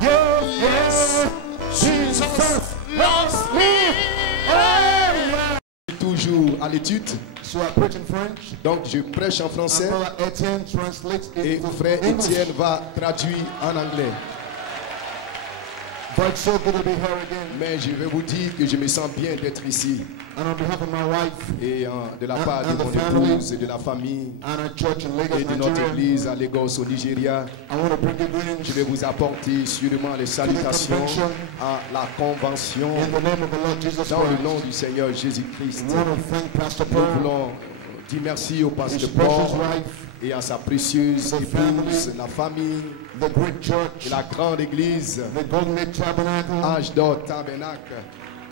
Yes, Jesus loves me. Toujours à l'étude. So I preach in French. Donc je prêche en français. And Brother Etienne translates Et into frère English. Etienne va traduire en anglais. But it's so good to be here again. Mais je vais vous dire que je me sens bien d'être ici. And on behalf of my wife Et de la part de and mon the family, épouse et de la famille and our church in Lagos, et de notre Nigeria, église à Lagos au Nigeria, I want to bring you greetings je vais vous apporter sûrement les salutations à la convention in the name of the Lord Jesus dans le Christ. nom du Seigneur Jésus-Christ. We want to thank Pastor Nous Paul, voulons dire merci au his pasteur precious Paul wife, et à sa précieuse the épouse, la famille, the great church, et la grande église, the Golden Gate Tabernacle. Âge d'or tabernacle.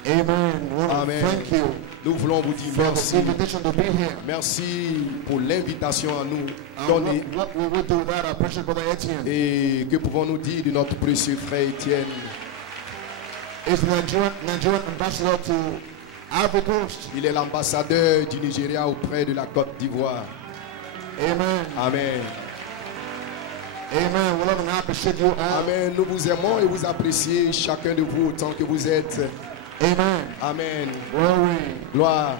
Amen. We want to Amen. thank you Nous voulons vous dire for merci. the invitation to be here. Merci pour l'invitation à nous And donner. what we will do without our precious brother Etienne Et que pouvons-nous dire de notre précieux frère Étienne? is the Nigerian ambassador to Ivory Coast. Il est l'ambassadeur du Nigeria auprès de la Côte d'Ivoire. Amen. Amen. Amen. We love and appreciate you all. Amen. Nous vous aimons et vous appréciez chacun de vous autant que vous êtes. Amen. Amen. Glory. Gloire.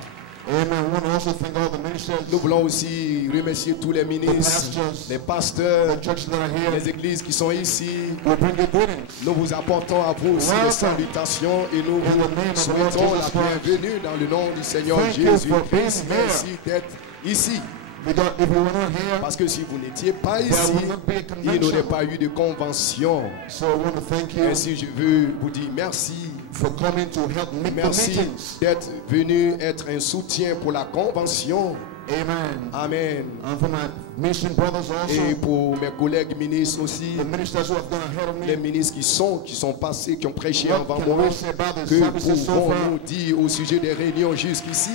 Amen. We want to also thank all the ministers, Nous voulons aussi remercier tous les ministres, les pasteurs, the churches that are here. les églises qui sont ici. We bring you greetings. Nous vous apportons à vous aussi les salutations et nous vous souhaitons la bienvenue dans le nom du Seigneur Jésus-Christ. Merci d'être ici. Because if you were not here, Parce que si vous n'étiez pas ici, there will not be a il n'aurait convention. pas eu de convention. So I want to thank you Ainsi, je veux vous dire merci. for coming to help make the Merci meetings. d'être venu être un soutien pour la convention. Amen. Amen. And for my mission brothers Et also, pour mes collègues ministres aussi, the ministers who have gone ahead of les me. ministres qui sont passés, qui ont prêché What avant can moi, we say about the que services so far? pouvons-nous dire au sujet des réunions jusqu'ici?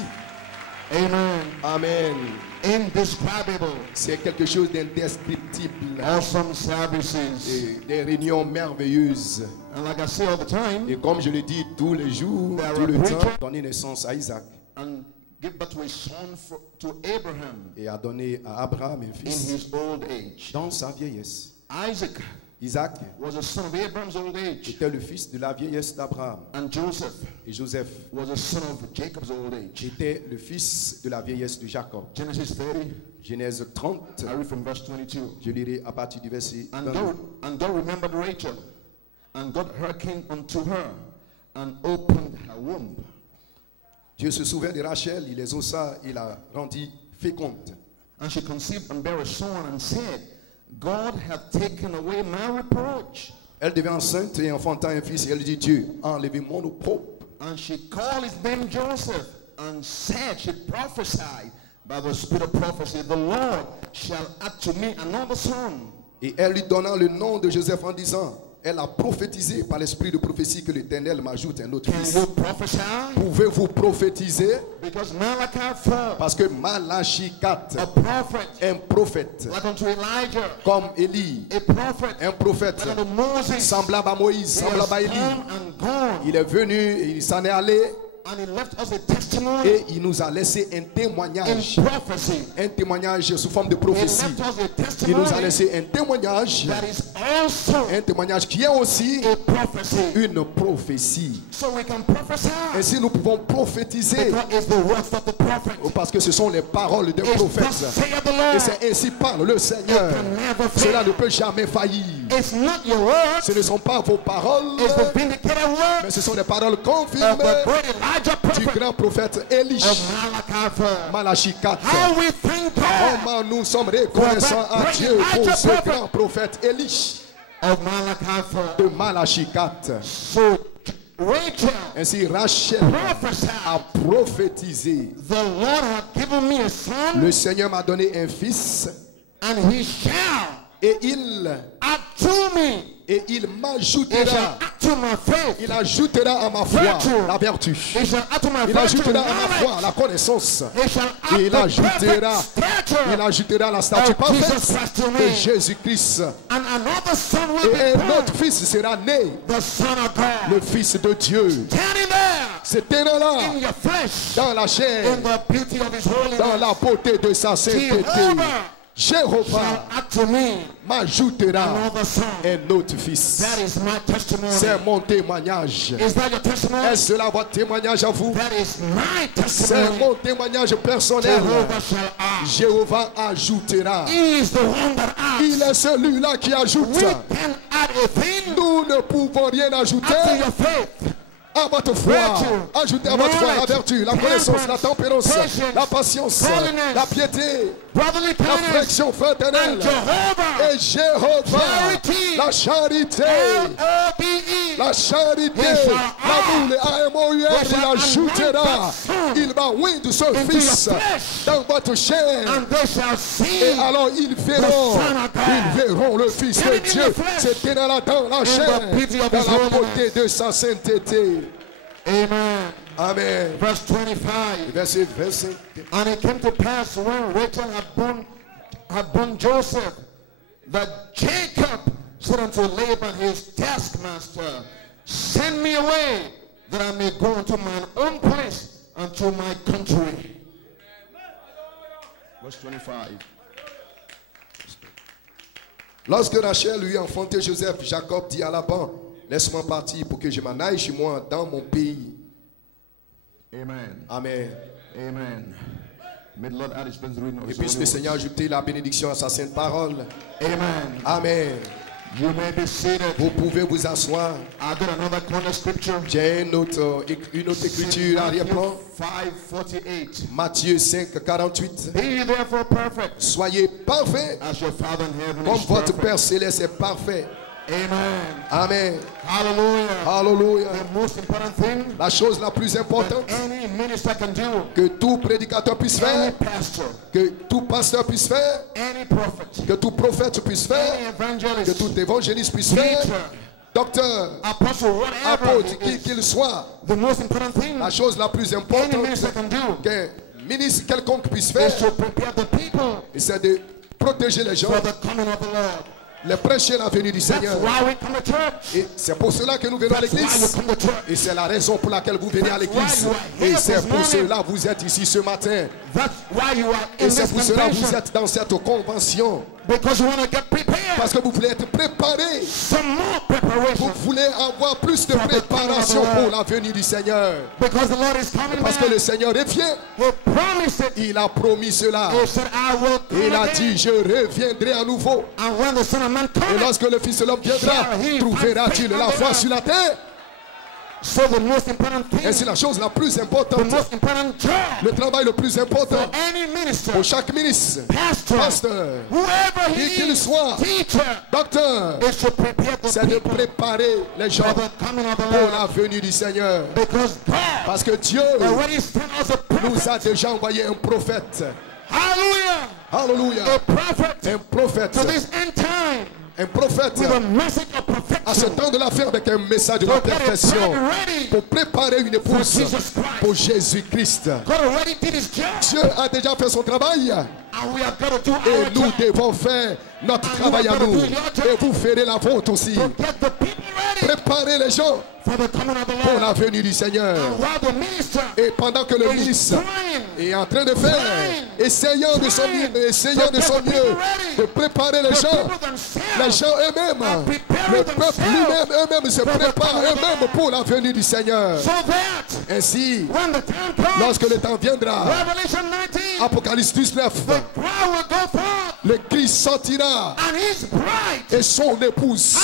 Amen. Amen. Indescribable, C'est quelque chose d'indescriptible. awesome services. Et des réunions merveilleuses. And like I say all the time, Et comme je le dis tous les jours, tout le temps, donner naissance à Isaac and give birth to a son to Abraham et a donné à Abraham un in fils his old age. dans sa vieillesse. Isaac Isaac was a son of Abraham's old age, était le fils de la vieillesse d'Abraham. and Joseph Et Joseph was a son of Jacob's old age. était le fils de la vieillesse de Jacob. Genesis 30, Genèse 30, I read from verse 22. je lirai à partir du verset And 22. God remembered Rachel, and God hearkened unto her, and opened her womb. Dieu se souvint de Rachel, il les ossa, il la rendit féconde. And she conceived and bare a son, and said, God hath taken away my reproach. Elle devint enceinte et enfanta un fils, et elle dit, Dieu a enlevé mon opprobre. And she called his name Joseph, and said, she prophesied by the spirit of prophecy, the Lord shall add to me another son. Et elle lui donna le nom de Joseph en disant, elle a prophétisé par l'esprit de prophétie que l'Éternel m'ajoute un autre Can fils. you prophesy? Pouvez-vous prophétiser? Because Malachi 4, Parce que Malachie 4, a prophet un prophète like unto Elijah, comme Élie, a prophet un prophète like unto Moses, semblable à Moïse, he has semblable à Élie, come and gone, il est venu et il s'en est allé and he left us a testimony et il nous a laissé un in témoignage. prophecy. Un témoignage sous forme de He prophétie. left us a Il nous a testimony laissé un témoignage, that is also un témoignage qui est aussi a prophecy. une prophétie. So we can prophesy Ainsi nous pouvons prophétiser because it's the words of the prophet. parce que ce sont les paroles d'un It's prophète. thus saith the Et Lord. c'est ainsi parle le Seigneur. It can never Cela fail. ne peut jamais faillir. It's not your words, Ce ne sont pas vos paroles, it's the vindicated mais words ce sont les paroles of the confirmées great Elijah du prophet grand prophète Élie. of Malachi 4. Malachie 4. How we thank God Comment nous sommes reconnaissants à Dieu pour ce grand prophète Élie of Malachi 4. de Malachie 4. So Rachel Ainsi Rachel prophesied, a prophétisé. the Lord hath given me a son, Le Seigneur m'a donné un fils and he shall et il add to me, il he shall m'ajoutera. add to my faith, Il ajoutera à ma foi la vertu. he shall add to my Il virtue ajoutera à ma foi knowledge, la connaissance. he shall add Il the ajoutera, perfect il stature, ajoutera la statue of Jesus Christ parfaite to de me. Jésus-Christ. And another son will Et be un born, autre fils sera né, the Son of God. le Fils de Dieu. Standing there C'était là, in your flesh, dans la chair, in the beauty of his dans holiness. la beauté de sa sainteté. Jehovah Jéhovah m'ajoutera un autre fils. That is my testimony. C'est mon témoignage. Is that your testimony? Est-ce cela votre témoignage à vous? That is my C'est testimony. mon témoignage personnel. Jehovah shall add. Jéhovah ajoutera. He is the one that adds. Il est celui-là qui ajoute. We can add a thing Nous ne pouvons rien ajouter to your faith. à votre foi. Ajoutez à votre foi la vertu, la connaissance, la tempérance, la patience, la piété, l'affection fraternelle. Et Jéhovah, la charité, la charité, l'amour, les AMOUR, il ajoutera. Il va oindre ce fils dans votre chair. Et alors ils verront le Fils de Dieu. C'était dans la chair, dans la beauté de sa sainteté. Amen. Amen. Verse 25. Verset 25. And it came to pass when Rachel had borne Joseph, that Jacob said unto Laban his taskmaster, send me away, that I may go unto mine own place, unto my country. Verse 25. Lorsque Rachel lui enfantait Joseph, Jacob dit à Laban, laisse-moi partir pour que je m'en aille chez moi dans mon pays. Amen. Amen. Amen. May the Lord add his blessing reading of Et his puisse holy le words. Seigneur ajouter la bénédiction à sa sainte parole. Amen. Amen. You may be seated. Vous pouvez vous asseoir. I got another corner scripture. J'ai une autre écriture arrière-plan. 5:48. Matthieu 5, 48. Be ye therefore perfect, Soyez parfaits as your Father in heaven comme is votre perfect. Père Céleste est parfait. Amen. Amen. Hallelujah. Alléluia. The most important thing La chose la plus importante that any minister can do, que tout prédicateur puisse any faire, pastor, que tout pasteur puisse faire, any prophet, que tout prophète puisse any faire, que evangelist, tout évangéliste puisse faire, teacher, docteur, apostle, whatever apôtre, it qui is, qu'il soit, the most important thing la chose la plus any importante minister can do qu'un ministre quelconque puisse is faire, to prepare the people c'est de protéger les gens, for the coming of the Lord. les prêcher la venue du That's Seigneur. why we come to church. Et c'est pour cela que nous venons à That's why you l'église. come to church. Et c'est la raison pour laquelle vous venez à l'église. That's why you are Et here c'est this pour morning. cela que vous êtes ici ce matin. That's why you are in Et c'est this pour cela que vous convention. êtes dans cette convention. Because you want to get prepared. Parce que vous voulez être préparé. Some more preparation. Vous voulez avoir plus de préparation pour la venue du Seigneur. Because the Lord is coming Parce back. que le Seigneur revient. He promised it. Il a promis cela. He said, I will come Il a again. dit, je reviendrai à nouveau. And when the Son of Man Et comes, lorsque le Fils de l'homme viendra, trouvera-t-il la foi sur la terre? so the most important thing, Et c'est la chose la plus the importante. most important job Le travail le plus important for any minister, pour chaque ministre, pastor, pasteur, whoever qui he qu'il is, soit, teacher, docteur, is to prepare the c'est de people préparer les gens for the coming of the pour Lord. la venue du Seigneur. Because God Parce que Dieu already sent us a nous prophet. a déjà envoyé un prophète. Hallelujah. Alléluia. A prophet Un prophète. to this end time Un prophète with a message of à ce perfection. temps de la fin avec un message de To la get a perfection. bride ready Pour préparer une for épouse Jesus Christ. pour Jésus-Christ. God already did his job. Dieu a déjà fait son travail. And we have got to do Et our nous job devons faire notre travail à nous. Et vous ferez la vôtre aussi. to get the people ready Préparez les gens for the coming of the pour Lord. la venue du Seigneur. And while the minister Et pendant que le is ministre trying est en train de faire, essayant de son mieux de préparer les the gens, people les themselves, gens eux-mêmes, le peuple lui-même, eux-mêmes se préparent eux-mêmes pour la venue du Seigneur. so that Ainsi, when the time comes, lorsque le temps viendra, Revelation 19, Apocalypse 19, the crowd will go forth le Christ sortira and his bride, et son épouse,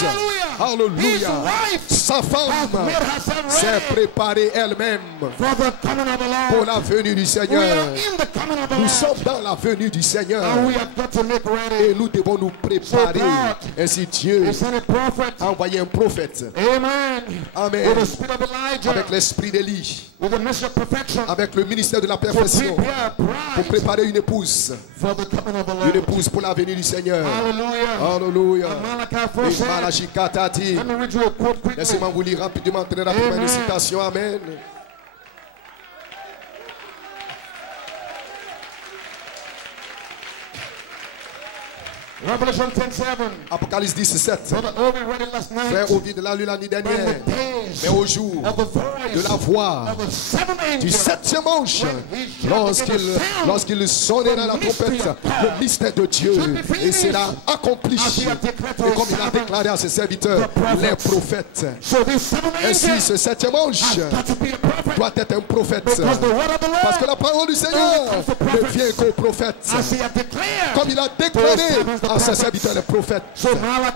hallelujah, his alléluia, wife, sa has femme made herself s'est ready préparée elle-même for the coming of the pour Lord. la venue du We Seigneur. are in the coming of the Nous Lord, sommes dans la venue du Seigneur and we have got to make ready. et nous devons nous préparer. Ainsi Dieu He sent a prophet, a envoyé un prophète amen, Amen. with the spirit of Elijah, avec l'esprit d'Élie, with the message of perfection, avec le ministère de la to perfection prepare a pour bride préparer une épouse, for the coming of the une Lord. épouse pour la venue du Seigneur. Hallelujah. Alléluia. Malachi Et 4 said, Malachi 4 a dit, let me read you a quote quickly. laissez-moi vous lire rapidement, très rapidement une Amen. citation. Amen. Revelation 10:7. Apocalypse 17. Brother read it last night. Frère Ovid l'a lu la nuit dernière. Mais au jour de la voix du septième ange, lorsqu'il sonnera la trompette, le mystère de Dieu et sera accompli. Et comme il a déclaré à ses serviteurs, les prophètes. Ainsi, ce septième ange doit être un prophète. Parce que la parole du Seigneur ne vient qu'aux prophètes. Comme il a déclaré à ses serviteurs les prophètes.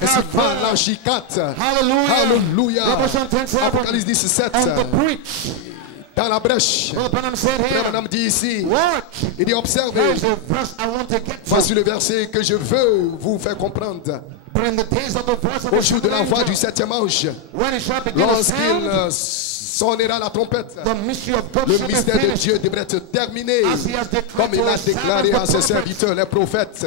Et c'est Malachie 4. Alléluia. Apocalypse 17. Dans la brèche. Frère Branham dit ici. Il dit observez. Voici le verset que je veux vous faire comprendre. Au jour de la voix du septième ange, lorsqu'il sonnera la trompette, le mystère de Dieu devrait être terminé, comme il a déclaré à ses serviteurs, les prophètes.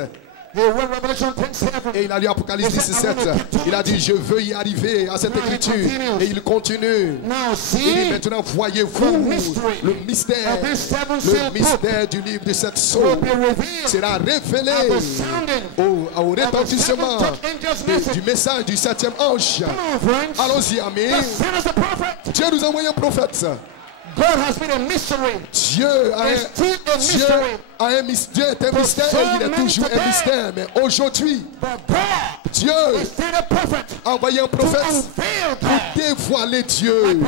Et il a lu Apocalypse 17. Il a dit, je veux y arriver à cette écriture. Et il continue. Il dit, maintenant voyez-vous le mystère du livre de cette sceaux sera révélé au retentissement du message du septième ange. Allons-y, amis. Dieu nous a envoyé un prophète. God has been a mystery. Dieu est un mystère et il est toujours un mystère. Mais aujourd'hui, Dieu a envoyé un prophète pour dévoiler Dieu.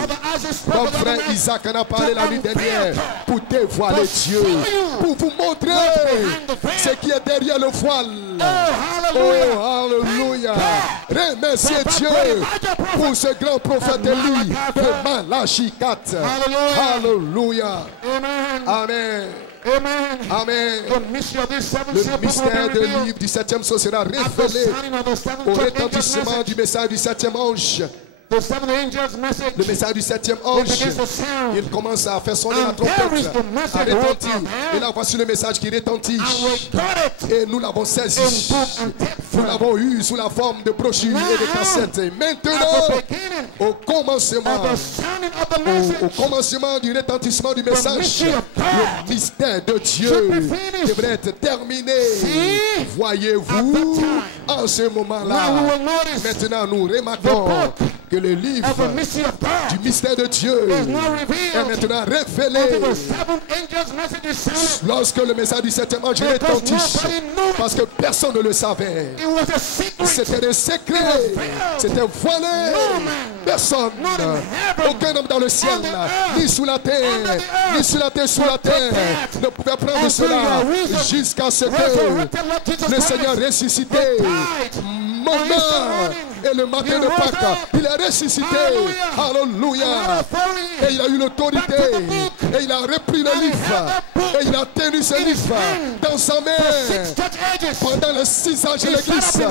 Notre frère Isaac en a parlé la nuit dernière. Pour dévoiler Dieu. Pour vous montrer ce qui est derrière le voile. Oh, alléluia. Remerciez Dieu pour ce grand prophète Élie de Malachie 4. Alléluia. Amen. Amen. Le mystère du livre du septième sceau sera révélé au retentissement du message du septième ange. Le message du septième ange, il commence à faire sonner la trompette, à retentir. Et là, voici le message qui retentit. Et nous l'avons saisi. Nous l'avons eu sous la forme de brochures et de cassettes. Et maintenant, au commencement du retentissement du message, le mystère de Dieu devrait être terminé. Voyez-vous, en ce moment-là, maintenant nous remarquons que le livre du mystère de Dieu est maintenant révélé lorsque le message du septième ange retentit, parce que personne ne le savait. C'était un secret, c'était voilé. Personne, aucun homme dans le ciel, ni sous la terre, ni sur la terre, sous la terre, ne pouvait prendre cela jusqu'à ce que le Seigneur ressuscité. Et le matin de Pâques, il a ressuscité. Alléluia. Et il a eu l'autorité. Et il a repris le livre. Et il a tenu ce livre dans sa main pendant les 6 âges de l'Église.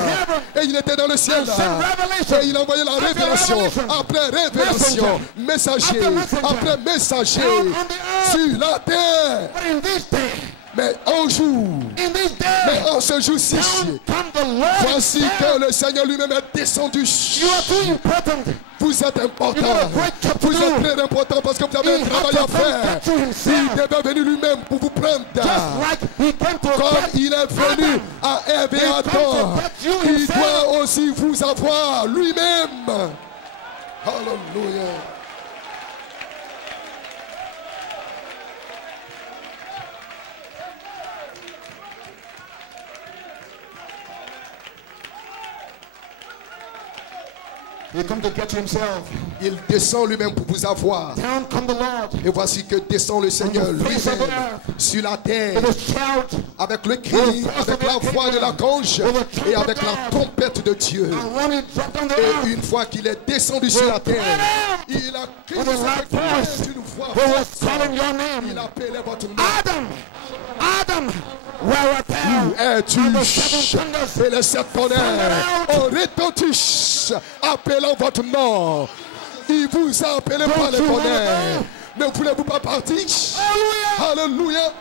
Et il était dans le ciel. Et il a envoyé la révélation après révélation, messager après messager sur la terre. Mais un jour, mais en ce jour-ci, voici que le Seigneur lui-même est descendu. Vous êtes important. Vous êtes très important parce que vous avez un travail à faire. Il devait venir lui-même pour vous prendre. Comme il est venu à Ève et à Adam, il doit aussi vous avoir lui-même. Alléluia. Il descend lui-même pour vous avoir. Et voici que descend le Seigneur lui-même sur la terre avec le cri, avec la voix de l'archange et avec la trompette de Dieu. Et une fois qu'il est descendu sur la terre, il a crié avec une voix forte. Il appelait votre nom. Adam, où es-tu? Et les 7 tonnerres ont retenti, appelant votre nom. Il vous a appelé par les tonnerres. Ne voulez-vous pas partir? Alléluia.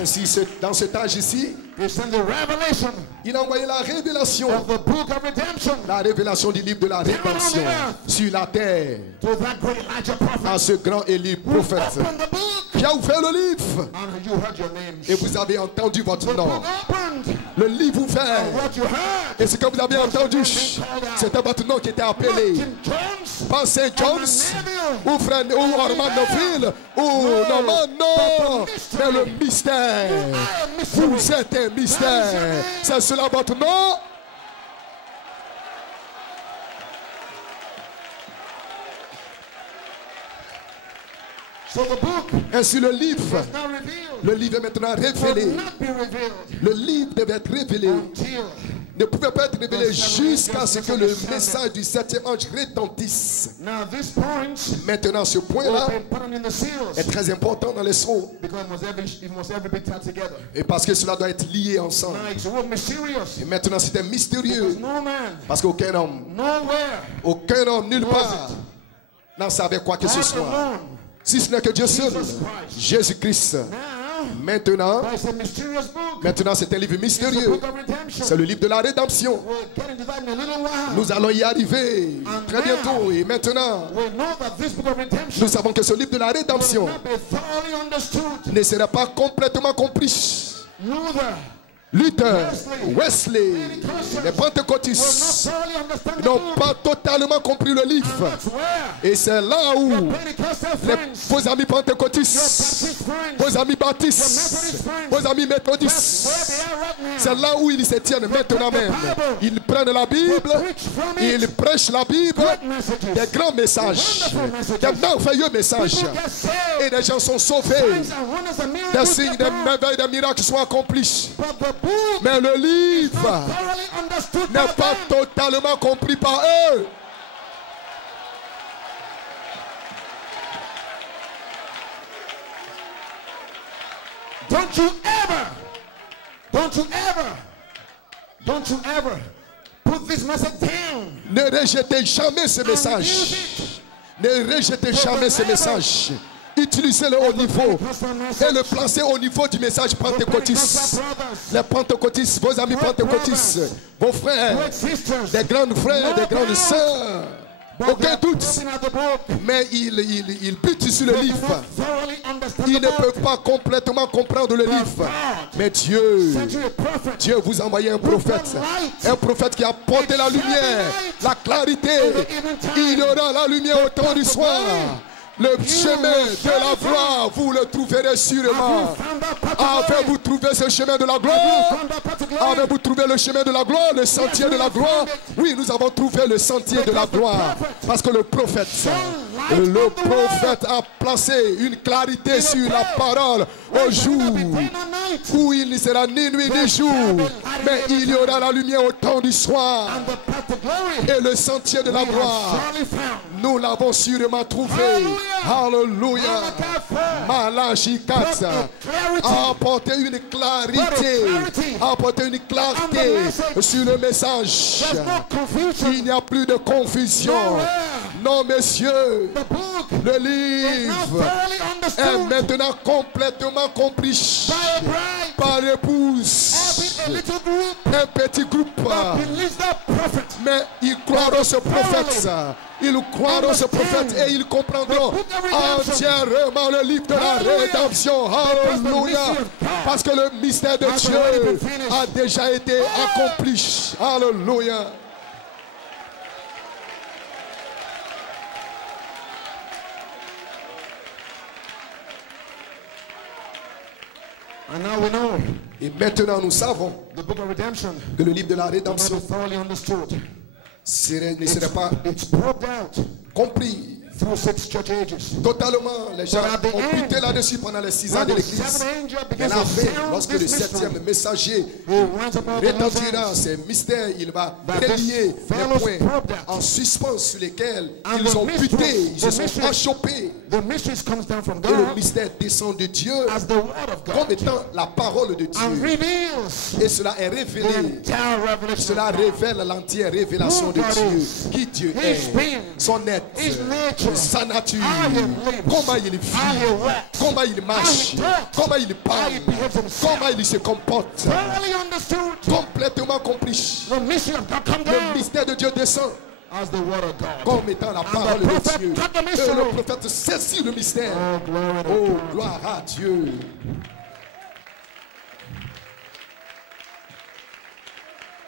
Ainsi, dans cet âge ici, il a envoyé la révélation, la révélation du livre de la rédemption sur la terre à ce grand Élie prophète qui a ouvert le livre et vous avez entendu votre nom. Le livre ouvert et ce que vous avez entendu, c'était votre nom qui était appelé. Pas Saint John's ou Orman Neville ou Norman, non, mais le mystère. Vous êtes un mystère. C'est cela votre nom. Ainsi le livre est maintenant révélé. Le livre devait être révélé. Ne pouvait pas être révélé jusqu'à ce que le message du septième ange retentisse. Maintenant, ce point-là est très important dans les sceaux. Et parce que cela doit être lié ensemble. Et maintenant, c'était mystérieux. Parce qu'aucun homme, nulle part, n'en savait quoi que ce soit. Si ce n'est que Dieu seul, Jésus-Christ. Maintenant, c'est un livre mystérieux. C'est le livre de la rédemption. Nous allons y arriver très bientôt. Et maintenant, nous savons que ce livre de la rédemption ne sera pas complètement compris. Luther, Wesley, les pentecôtistes n'ont pas totalement compris le livre. Et c'est là où vos amis pentecôtistes, vos amis baptistes, vos amis méthodistes, c'est là où ils se tiennent maintenant même. Ils prennent la Bible, ils prêchent la Bible, des grands messages, des merveilleux messages. Et des gens sont sauvés, des signes, des merveilles, des miracles sont accomplis. Mais le livre n'est pas totalement compris par eux. Don't you ever put this message down. Ne rejetez jamais ce message. Ne rejetez jamais ce message. Utilisez-le au niveau et le placez au niveau du message pentecôtiste. Les pentecôtistes, vos amis pentecôtistes, vos frères, des grands frères, des grandes sœurs. Aucun doute. Mais ils butent sur le livre. Ils ne peuvent pas complètement comprendre le livre. Mais Dieu vous a envoyé un prophète. Un prophète qui a porté la lumière, la clarité. Il y aura la lumière au temps du soir. Le chemin de la gloire, vous le trouverez sûrement. Avez-vous trouvé ce chemin de la gloire? Avez-vous trouvé le chemin de la gloire, le sentier de la gloire? Oui, nous avons trouvé le sentier de la gloire. Parce que le prophète a placé une clarité sur la parole au jour où il ne sera ni nuit ni jour. Mais il y aura la lumière au temps du soir. Et le sentier de la gloire, nous l'avons sûrement trouvé. Alléluia. Malachi 4 a apporté une clarité, sur le message. Il n'y a plus de confusion. Non, messieurs, le livre est maintenant complètement compris par l'épouse. Un petit groupe. Mais ils croiront ce prophète. Ils croiront ce prophète et ils comprendront entièrement le livre de la rédemption. Alléluia. Parce que le mystère de Dieu a déjà été accompli. Alléluia. And now we know et maintenant nous savons que le livre de la rédemption ne serait pas compris totalement. Les gens ont buté là-dessus pendant les 6 ans de l'Église. Mais à la fin, lorsque le 7e messager retentira ces mystères, il va relier les points en suspens sur lesquels ils ont buté, ils se sont achoppés. The mysteries comes down from Et le God mystère descend de Dieu as the word of comme God étant la parole de and Dieu. reveals Et cela est révélé. the entire revelation Cela of God. révèle l'entière révélation Who de God Dieu. is, Qui Dieu His est. being, Son être. His nature, Sa nature. how he lives, Comment il how vit. he works, Comment il marche. how he talks, Comment il how parle. he behaves himself. Comment il se comporte. Thoroughly understood. Complètement compris. The mystery of God come Le down mystère de Dieu descend as the word of God. comme étant la parole the de prophet Dieu. cut the Et mystery. le prophète saisit le mystère. Oh, glory to Oh, God. gloire à Dieu.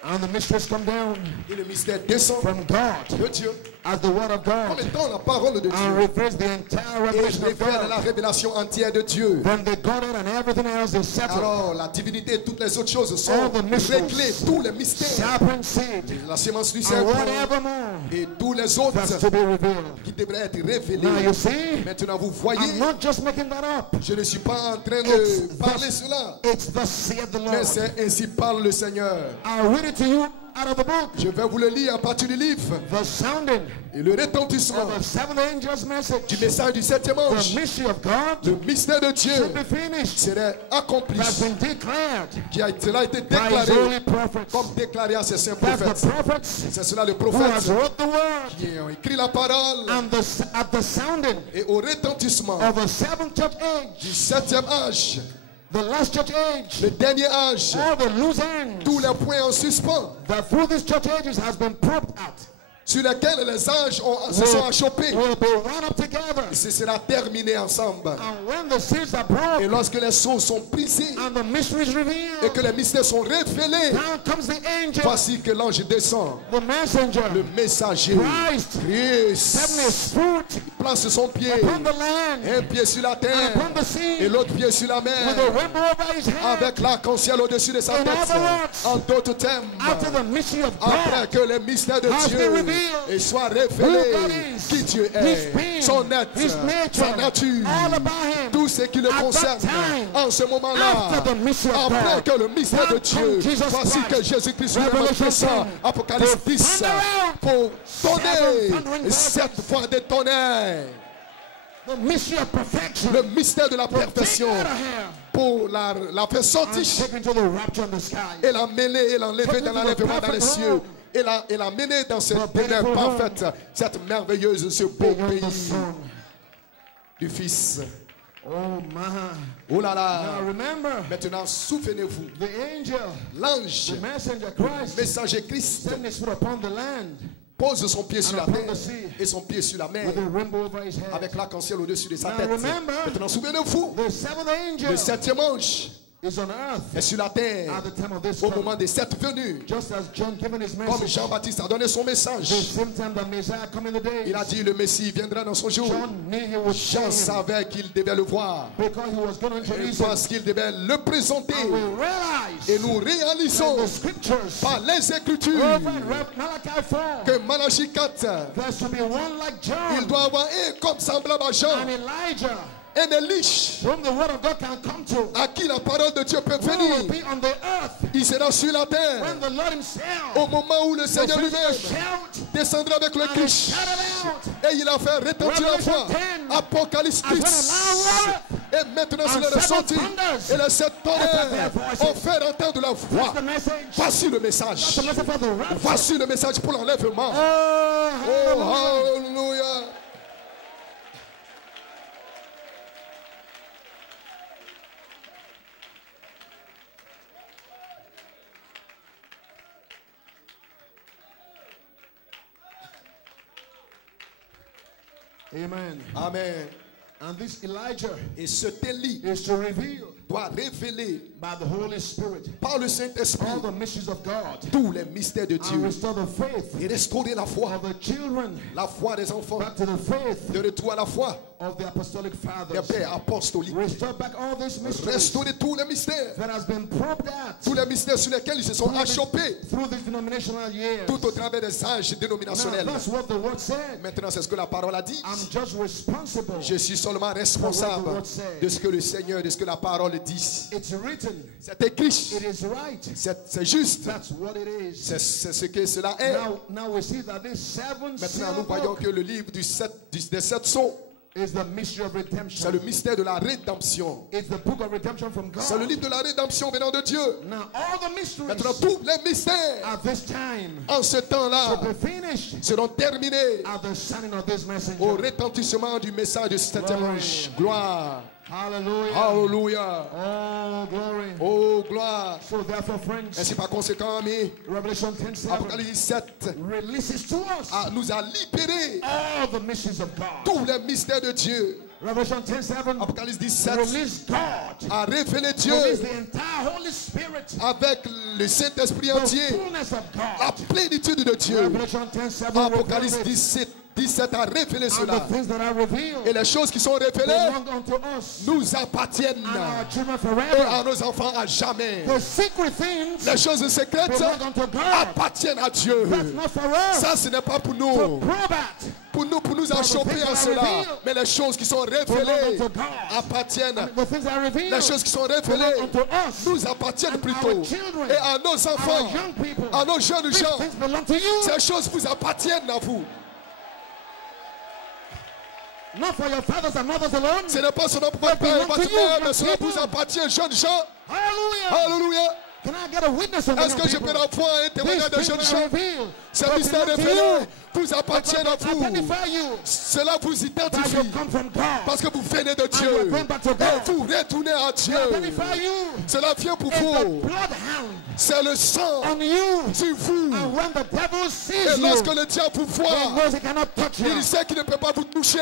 And the mysteries come down Et le mystère descend from God de Dieu as the word of comme God étant la parole de and Dieu. reveals the entire Et revelation of révèle la God. révélation entière de Dieu. Then the Godhead and everything else is settled. Alors, la divinité et toutes les autres choses All sont the mysteries, réglées. Tous les mystères. serpent seed, La sémence du and serpent whatevermore et tous les autres that's to be revealed. qui devraient être révélés. Now you see, Maintenant, vous voyez, I'm not just making that up. je ne suis pas en train It's de parler cela. It's the saith the Mais Lord. c'est ainsi parle le Seigneur. I'll read it to you out of the book. Je vais vous le lire à partir du livre. The sounding Et le retentissement of the seventh angel's du message. message du septième The ange, mystery of God le mystère de Dieu should be finished. serait accompli, That's been declared cela a été by his déclaré, holy prophets. comme déclaré à ces saints That's prophètes. the prophets C'est cela le who has prophète wrote the word. qui ont écrit la parole. And at the sounding Et au retentissement of the seventh church age, du septième âge, the last church age, le dernier âge, all the loose ends tous les points en suspens that through these church ages has been probed at sur lesquels les âges se sont achoppés, will be run up together. ce sera terminé ensemble. And when the seals are Et broken lorsque les choses sont brisées and the mysteries et revealed, que les mystères sont révélés, down comes the angel, voici que l'ange descend, the messenger, le messager, Christ, setting his Christ, foot place son pied, upon the land un pied sur la and terre upon the et sea l'autre pied sur la with a mer, rainbow over his head. avec l'arc-en-ciel au-dessus de sa In tête. other words, En d'autres termes, after the mystery of après God que les mystères de has Dieu been revealed, et soient who God révélés, is, qui Dieu his est, being, son être, his nature, sa nature, all about him, tout ce qui le at that concerne, time, en ce moment-là, after the mystery of après God, que le mystère de down Dieu, comes Jesus voici que Christ. Jésus-Christ lui-même Revelation descend, 10, Apocalypse to 10, thunder out pour seven thundering donner voices. 7 fois des tonnerres, the mystery of perfection, le mystère de la will take perfection, out of him pour la faire and sortir take into the rapture in the sky. et la mêler et l'enlever dans l'enlèvement dans les cieux et la mener dans cette demeure parfaite, cette merveilleuse, ce beau Beyond the pays sun. du Fils. Oh my. Oh là Now là. remember, Maintenant, souvenez-vous, the angel, l'ange, the messenger Christ, messager Christ, sent his foot upon the land pose son pied sur la upon terre the sea et son pied sur la mer with a rainbow over his head. avec l'arc-en-ciel au-dessus de sa Now tête. remember, Maintenant, souvenez-vous, the seventh le angel septième ange is on earth est sur la terre at the time of this au coming. moment des 7 venues. Just as John given his Comme message, Jean-Baptiste a donné son the message, same time the Messiah come in the days, il a dit le Messie viendra dans son jour. John knew he would see Jean him savait qu'il devait le voir because he was going to introduce him. parce qu'il devait le présenter. And we realize Et nous in réalisons the scriptures, par les Écritures over in Malachi 4, que Malachie 4, there should be one like il John doit avoir un comme semblable à Jean, and Elijah, un Élie whom the word of God can come to, à qui la parole de Dieu peut who will venir. be on the earth Il sera sur la terre when the Lord himself au moment où le Seigneur will lui-même shout descendra avec le and cri. shout it out. Et il a fait retentir la voix. Revelation 10, Apocalypse as when 10. a loud Et maintenant, c'est and le seven ressenti. thunders Et les 7 tonnerres their voices. ont fait entendre la voix. That's the message. Voici le That's message. the message for the rapture. Voici le message pour l'enlèvement. Oh, Oh, hallelujah. hallelujah. Amen. Amen. And this Elijah Et cet Élie is to reveal doit révéler by the Holy Spirit par le Saint-Esprit all the mysteries of God tous les mystères de and Dieu restore the faith et restaurer la foi, of the children la foi des enfants, back to the faith de retour à la foi of the apostolic des fathers. pères apostoliques. Restore back all these mysteries Restaurer tous les mystères, that has been probed tous at les mystères sur lesquels ils se sont achoppés through these denominational years. tout au travers des âges Now, dénominationnels. that's what the word said. Maintenant, c'est ce que la parole a dit. I'm just responsible. Je suis seulement responsable de ce que le Seigneur, de ce que la parole dit. It's written. C'est écrit, It is right. c'est juste, That's what it is. c'est ce que cela est. Now we see that these seven Maintenant, nous seal voyons books que le livre des 7 sceaux C'est le mystère de la rédemption. C'est le livre de la rédemption venant de Dieu. Maintenant, tous les mystères en ce temps-là seront terminés au retentissement du message de cet ange. Gloire. Hallelujah. Hallelujah. Oh, glory. Oh, gloire. So therefore, friends, ainsi par conséquent, amis, Revelation 10:7 Apocalypse 7 releases to us nous a libérés all the mysteries of God. tous les mystères de Dieu. Revelation 10:7 Apocalypse 17 release God, a révélé Dieu release the entire Holy Spirit, avec le Saint-Esprit entier, the fullness of God. la plénitude de Dieu. Revelation 10:7 Apocalypse 17 a révélé cela. the things that are revealed Et les choses qui sont révélées belong unto us nous appartiennent and our children et forever. à nos enfants à jamais. The secret things Les choses secrètes belong unto God. appartiennent à Dieu. That's not for us Ça, ce n'est pas pour to nous, probat. pour nous achoper en cela. Mais les choses qui sont révélées appartiennent. The things that are revealed Les choses qui sont révélées belong unto us. nous appartiennent And plutôt. our children, Et à nos enfants, our young people, à nos jeunes these gens, things belong to you. ces choses vous appartiennent à vous. Not for your fathers and mothers alone. Ce n'est pas seulement pour votre père et votre mère, mais cela vous appartient, jeunes gens. Hallelujah. Alléluia. Can I get a witness on Est-ce que je peux avoir un témoignage de jeunes gens? Ces mystères révélés vous appartiennent à vous. Cela vous identifie parce que vous venez de Dieu et vous retournez à Dieu. Cela vient pour vous. C'est le sang sur vous. Et lorsque le diable vous voit, il sait qu'il ne peut pas vous toucher.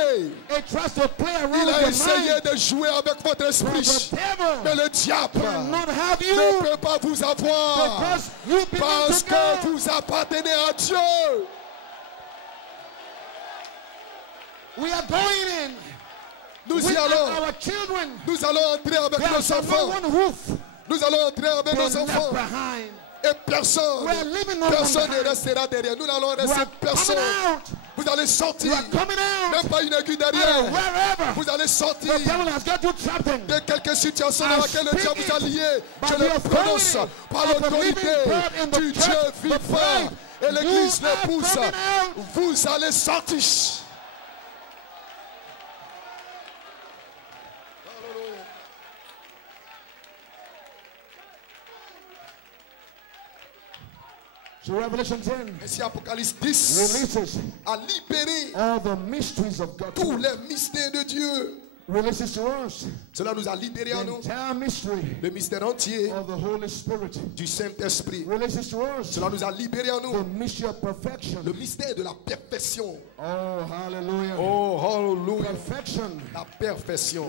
Il a essayé de jouer avec votre esprit. Mais le diable ne peut pas vous avoir parce que vous appartenez à Dieu. We are going in. Nous y allons. Nous allons entrer avec nos enfants. Nous allons entrer avec nos enfants. Et personne ne restera derrière. Nous n'allons rester personne. Vous allez sortir. Même pas une aiguille derrière. Vous allez sortir de quelque situation dans laquelle le diable vous a lié. Je le prononce par l'autorité du Dieu vivant. Et l'église le pousse. Vous allez sortir. So Revelation 10 ainsi Apocalypse 10 a libéré tous les mystères de Dieu. Cela nous a libérés à nous. Le mystère entier du Saint-Esprit. Cela nous a libérés à nous. Le mystère de la perfection. Oh, hallelujah. Oh, hallelujah. Perfection la perfection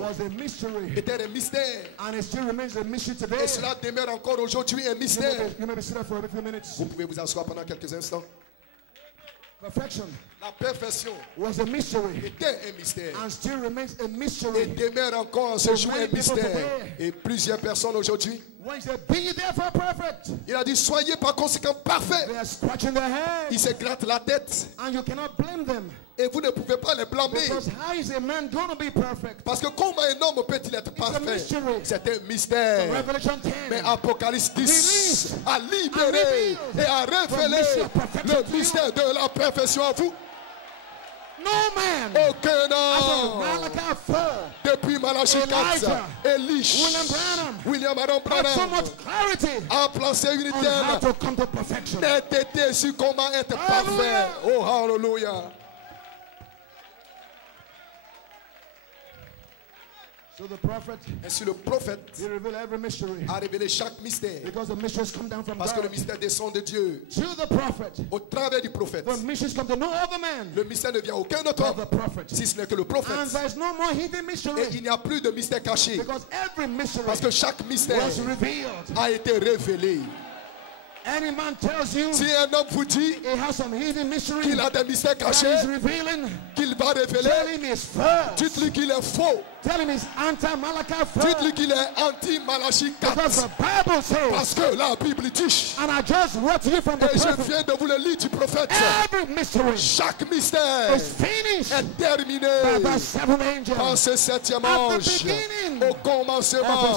était un mystère. Et cela demeure encore aujourd'hui un mystère. Vous pouvez vous asseoir pendant quelques instants. Perfection. La perfection was a mystery. Était un mystère. And still remains a mystery. Et demeure encore en ce jour un mystère. Et plusieurs personnes aujourd'hui. Il a dit soyez par conséquent parfaits. Ils se grattent la tête. And you cannot blame them. Et vous ne pouvez pas les blâmer. Parce que comment un homme peut-il être parfait? C'est un mystère. Mais Apocalypse 10 a libéré et a révélé le mystère de la perfection à vous. Aucun homme depuis Malachie 4, Elie, William Branham a placé une telle netteté sur comment être parfait. Oh, hallelujah. Ainsi le prophète a révélé chaque mystère. Parce que le mystère descend de Dieu. Au travers du prophète. Le mystère ne vient à aucun autre homme, si ce n'est que le prophète. Et il n'y a plus de mystère caché. Parce que chaque mystère a été révélé. Si un homme vous dit qu'il a des mystères cachés qu'il va révéler, dites-lui qu'il est faux. Dites-lui qu'il est anti-Malachie 4. Parce que la Bible dit, et je viens de vous le lire du prophète, chaque mystère est terminé par ce septième ange. Au commencement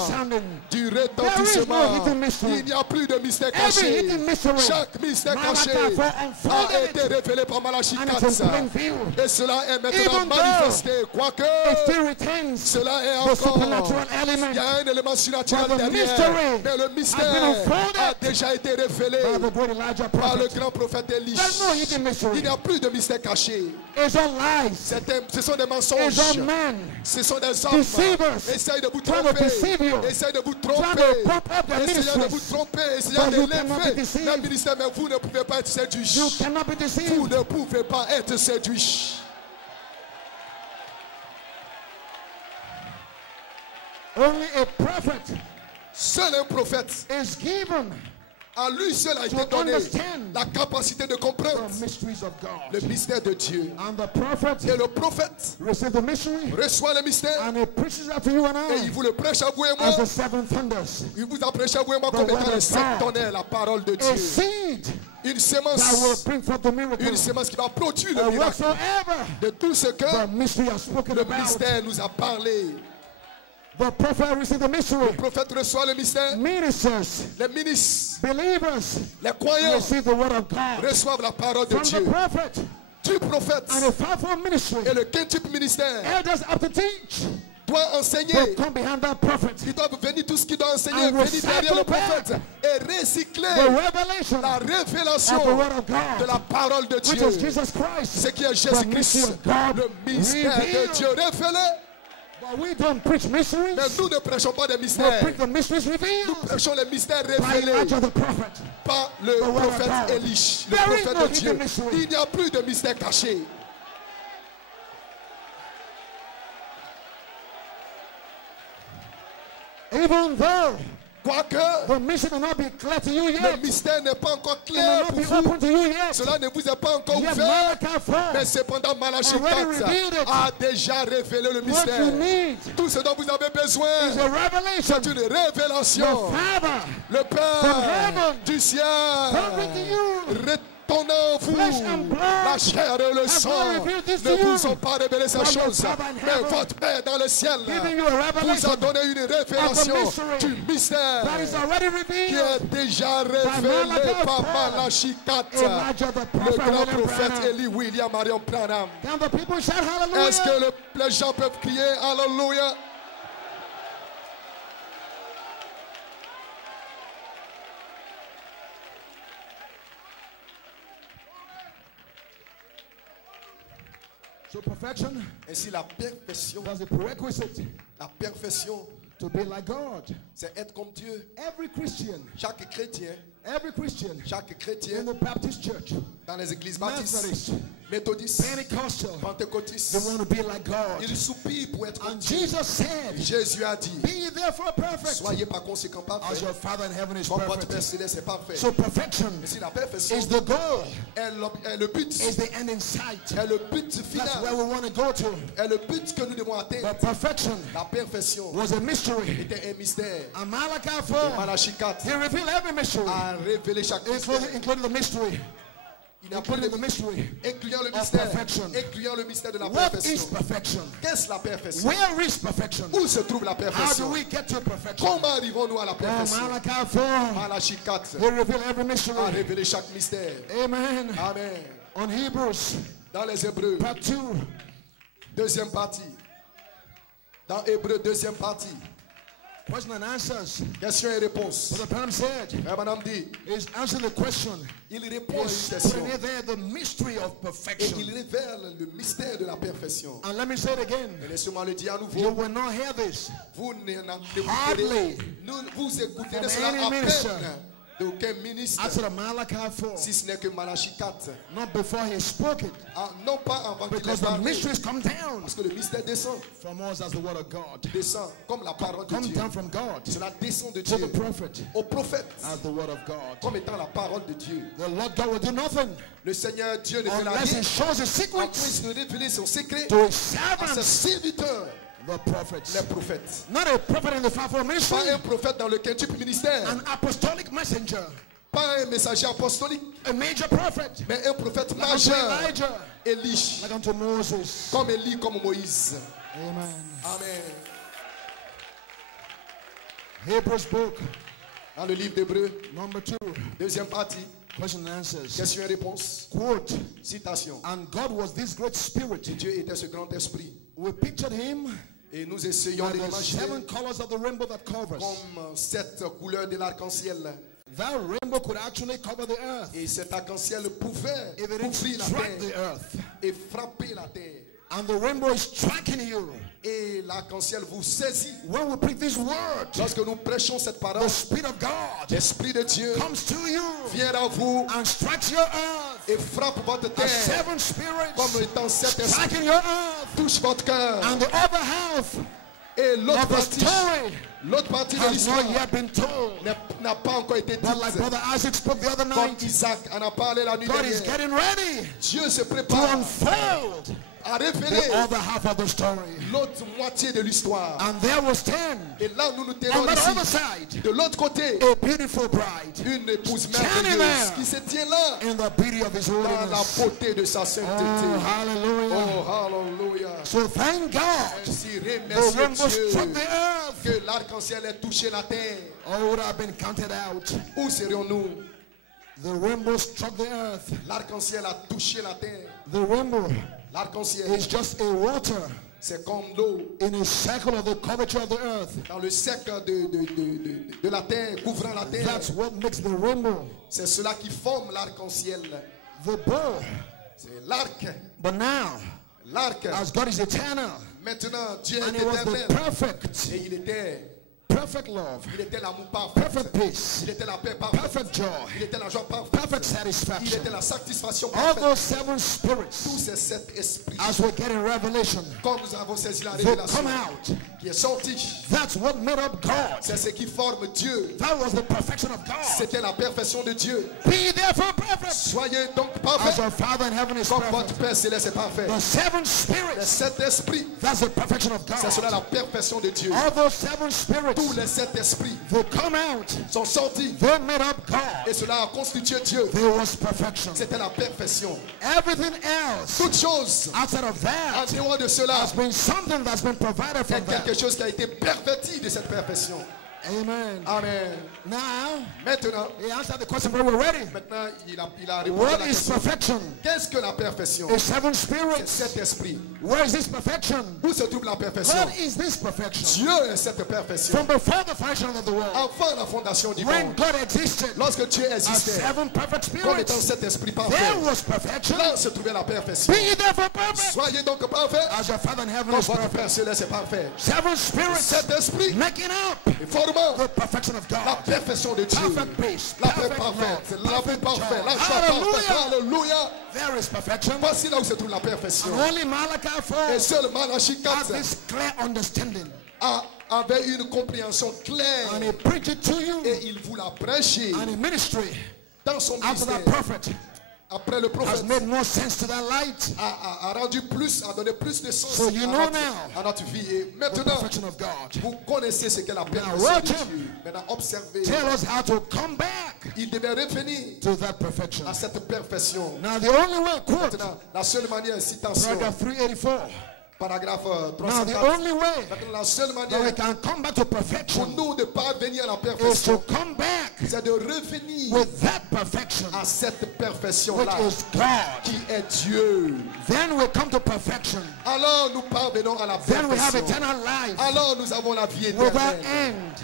du retentissement, il n'y a plus de mystère caché. chaque mystère caché a été révélé par Malachie 4. Et cela est maintenant manifesté. Quoique cela est encore, il y a un élément surnaturel derrière. Mais le mystère a déjà été révélé par le grand prophète Élie. Il n'y a plus de mystère caché. Ce sont des mensonges. Ce sont des hommes. Essayez de vous tromper. Essayez de vous tromper. Essayez de vous tromper. Essayez de l'élever. Le ministère, mais vous ne pouvez pas être séduit. Vous ne pouvez pas être séduit. Only a prophet seul un prophète is given à lui seul a été donné la capacité de comprendre le mystère de Dieu. Et le prophète reçoit le mystère et il vous le prêche à vous et moi. Il vous a prêché à vous et moi comme étant les 7 tonnerres, la parole de Dieu. Une semence qui va produire le miracle de tout ce que le mystère nous a parlé. The prophet received the mystery. Le prophète reçoit le mystère. Ministers, les ministres, believers, les croyants receive the word of God. Reçoivent la parole de From Dieu. The prophet, du prophète and the fivefold ministry, et le quintuple ministère elders have to teach. Doit enseigner. Come behind that prophet. Ils doivent venir tout ce qu'ils doivent enseigner, venir derrière le prophète et recycler la révélation de la parole de Dieu. Ce qui est Jésus-Christ, le mystère de Dieu révélé. We don't preach mysteries. Mais nous ne prêchons pas des mystères. Nous prêchons les mystères révélés par le prophète Élie, le prophète de Dieu. Il n'y a plus de mystères cachés. Even though quoique le mystère n'est pas encore clair pour vous, cela ne vous est pas encore ouvert, mais cependant Malachie 4 a déjà révélé le mystère. Tout ce dont vous avez besoin, c'est une révélation. Le Père du ciel retournant vous, la chair et le sang ne vous ont pas révélé ces choses, mais votre Père dans le ciel vous a donné une révélation du mystère qui est déjà révélé par Malachie 4, le grand prophète Élie William Marion Branham. Est-ce que les gens peuvent crier Alléluia? So perfection, ainsi la perfection, la perfection, to be like God, c'est être comme Dieu. Every Christian, chaque chrétien, in the Baptist church, dans les églises baptistes, méthodistes, pentecôtistes, they want to be like God. Ils soupirent pour être comme Dieu. Jesus said, Jésus a dit, be therefore perfect, soyez par conséquent parfaits, as your Father in heaven is comme perfect. votre Père céleste est parfait. So perfection, ainsi la perfection, is the goal, est le but, is the end in sight. Est le but final. That's where we want to go to. Est le but que nous devons atteindre. But perfection, la perfection, was a mystery. Était un mystère. And Malachi 4, Malachie 4, he revealed every mystery, a révélé chaque mystère, including the mystery. Il n'a pas de mystery, incluant le mystère de la perfection. Qu'est-ce la perfection? Where is perfection? Où se trouve la perfection? How do we get to perfection? Comment arrivons-nous à la perfection? Malachie 4 a révélé chaque mystère. Amen. Amen. On Hebrews, dans les Hébreux, part 2, deuxième partie. Dans Hébreux, deuxième partie. Question and answers. Question et réponse. Brother Branham said, Madame dit, is answer the question. Il répond à une question. The mystery of perfection. Et il révèle le mystère de la perfection. And let me say it again. Et laissez-moi le dire à nouveau. You will not hear this. Vous écouterez cela à peine d'aucun ministre, si ce n'est que Malachie 4, not before he spoke it, non pas avant qu'il ait parlé, parce que le mystère descend, from us as the word of God, descend comme la parole de Dieu, down from God, cela descend de Dieu, au prophète, as the word of God, comme étant la parole de Dieu. The Lord God will do nothing, le Seigneur Dieu ne fera rien, de révéler son secret à ses serviteurs. The prophets. Les prophètes. Not a prophet in the fivefold ministry. Pas un prophète dans le quintuple ministère. An apostolic messenger. Pas un messager apostolique. A major prophet. Mais un prophète majeur. Élie. Like unto Moses. Comme Élie, comme Moïse. Amen. Amen. Hebrews book. Dans le livre d'Hébreux, Number 2. deuxième partie, Question and answers. question et réponse. Quote. Citation. And God was this great spirit. Dieu était ce grand esprit. We pictured him Et nous essayons de by the l'imaginer 7 colors of the rainbow that covers. comme cette couleur de l'arc-en-ciel. That rainbow could actually cover the earth. Et cet arc-en-ciel pouvait If it couvrir didn't la strike the terre earth. et frapper la terre. And the rainbow is striking you. Et l'arc-en-ciel vous saisit. When we preach this word, Lorsque nous prêchons cette parole, the Spirit of God l'Esprit de Dieu comes to you vient à vous and strikes your earth. et frappe votre The terre 7 spirits comme étant cet esprit. striking your earth. Touche votre cœur. And the other half Et l'autre of the partie, story l'autre partie de has l'histoire not yet been told. n'a pas encore été But like dite. Brother Isaac spoke the other Comme night, Isaac en a parlé la nuit God is dernière. getting ready Dieu se to prépare unfold à the révéler other half of the story. l'autre moitié de l'histoire. And there was 10 Et là, nous nous on tenons that other ici. side, De l'autre côté, a beautiful bride une épouse Standing merveilleuse there. qui se tient là in the beauty of His dans la holiness. beauté de sa sainteté. Oh, hallelujah. Oh, hallelujah. So thank God Ainsi, the remerciez rainbow Dieu struck the earth. que l'arc-en-ciel ait touché la terre. Or would have been counted out. Où serions-nous? The rainbow struck the earth. L'arc-en-ciel a touché la terre. The rainbow L'arc-en-ciel, is just a water c'est comme l'eau in a circle of the curvature of the earth. dans le cercle de la terre, couvrant la terre. That's what makes the rainbow. C'est cela qui forme l'arc-en-ciel. The bow. C'est l'arc. But now, L'arc. as God is eternal, Maintenant, Dieu and est it was the éternel. perfect, Et il était love, l'amour parfait. perfect peace, Il était la paix parfaite. perfect joy, Il était la joie parfaite. perfect Il satisfaction. était la satisfaction All parfaite. those 7 Tous spirits, ces 7 esprits, as we get in Revelation, comme nous avons saisi la they révélation come out. qui est sortie, That's what made up God. c'est ce qui forme Dieu. That was the perfection of God. C'était la perfection de Dieu. Be therefore perfect, Soyez donc as parfaits your Father in heaven is comme perfect. votre Père céleste est parfait. The 7 Les spirits, 7 esprits, that's the perfection of c'est cela God. la perfection de Dieu. All those 7 Tous spirits, les 7 esprits they come out. sont sortis They made up God. et cela a constitué Dieu. There was perfection. C'était la perfection. Everything else Toute chose outside of en that dehors de cela has been something that's been provided est from quelque that. chose qui a été perverti de cette perfection. Amen. Amen. Now, Maintenant, he answered the question, but we're ready. maintenant il a répondu à What la is question. perfection? Qu'est-ce que la perfection? It's 7 C'est spirits. cet esprit. Where is this perfection? Où se trouve la perfection? What is this perfection? Dieu est cette perfection. From before the foundation of the world, Avant la fondation du when monde, God existed lorsque Dieu as existait 7 perfect comme étant spirits, cet esprit there parfait, was perfection. là se trouvait la perfection. Be ye therefore perfect, Soyez donc parfaits as your Father in heaven comme is votre perfect. Père céleste est parfait. 7 spirits Cet esprit making up est formant the perfection of la God. perfection de Dieu. Perfect peace, La paix perfect parfaite, love, l'amour perfect parfait, joy. la joie parfaite. Hallelujah. Alléluia. There is perfection. Voici là où se trouve la perfection. And only Malachi Et 4 seul Malachie has 4 this clear understanding. avait une compréhension And claire he preached it to you et il vous l'a prêché and in ministry dans son after ministère. that prophet Après le has prophète made more sense to that light. a rendu plus, a donné plus de sens So you know now à notre vie. Et the maintenant, perfection of God. vous connaissez ce qu'est la perfection watch de him. Dieu. Maintenant, observez. Tell us how to come back Il devait revenir to that perfection. à cette perfection. Now the only way, quote, Maintenant, la seule manière, citation, paragraph 384. paragraphe Now the 304. only way Maintenant, la seule that we manière can come back to pour perfection nous de parvenir à la is to perfection, come back c'est de revenir with that perfection, à cette which perfection-là is God. qui est Dieu. Then we come to perfection. Alors nous parvenons à la Then we have perfection. eternal life Alors nous avons la vie without éternelle. end,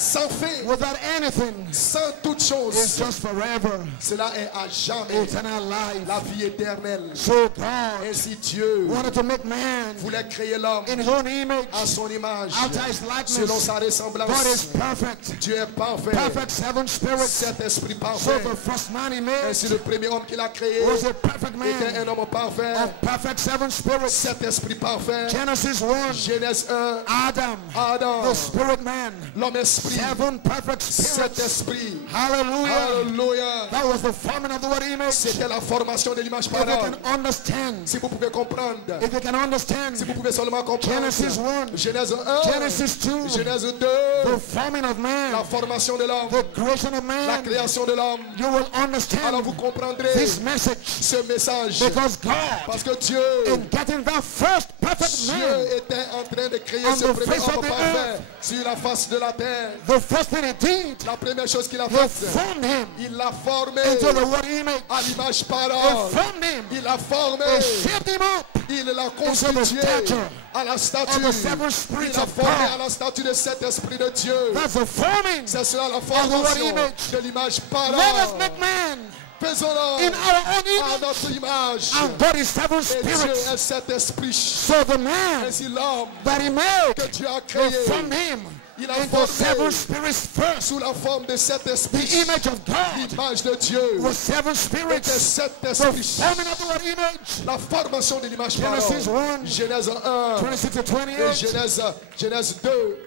Sans fin, without anything. sans toute It's chose. just forever. Cela est à jamais Eternal la life. vie éternelle. So God Ainsi Dieu wanted to make man voulait créer l'homme in his own image, à son image, after his selon likeness. sa ressemblance. God is perfect. Dieu est parfait. Perfect 7 spirits. Cet esprit So parfait. the first man he made Ainsi le premier homme qu'il a créé was a perfect était un man homme parfait. of perfect 7 spirits. Cet esprit parfait. Genesis 1, Genèse 1. Adam, Adam, the spirit man, l'homme esprit. 7 perfect Cet spirits. esprit. Hallelujah. Alléluia. That was the forming of the word image. C'était la formation de l'image If you parole. can understand, Si vous pouvez comprendre. if you can understand, Si vous pouvez seulement comprendre. Genesis 1, Genèse 1. Genesis 2, Genèse 2. the forming of La man, formation de l'homme. the creation of La man, création de l'homme. you will Alors understand vous comprendrez this message ce message. because God, Parce que Dieu, in getting that first perfect man Dieu était en train de créer on ce the premier face of homme the parfait earth, sur la face de la terre. the first thing he did, La première chose qu'il a he faite, formed him il l'a formé into the word image. à l'image He parole. formed him. Il l'a formé, He shaped him up il l'a into the constitué stature à la of statue. the seven Il spirits l'a of formé à God. la statue de cet esprit de Dieu. That's the forming. C'est cela la of the word formation image. de l'image Let us parole. make man Faisons-le in our own à image. notre image. And God is seven Et Dieu spirits. est cet esprit. So the man Ainsi l'homme that he made, que Dieu a he créé formed him il a into formé seven spirits first. sous la forme de cet The esprit. image of God L'image de Dieu was seven était spirits. cet The esprit. forming of the word image. La formation de l'image Genesis parole. 1, Genèse 1 26 to et 28. Genèse 2.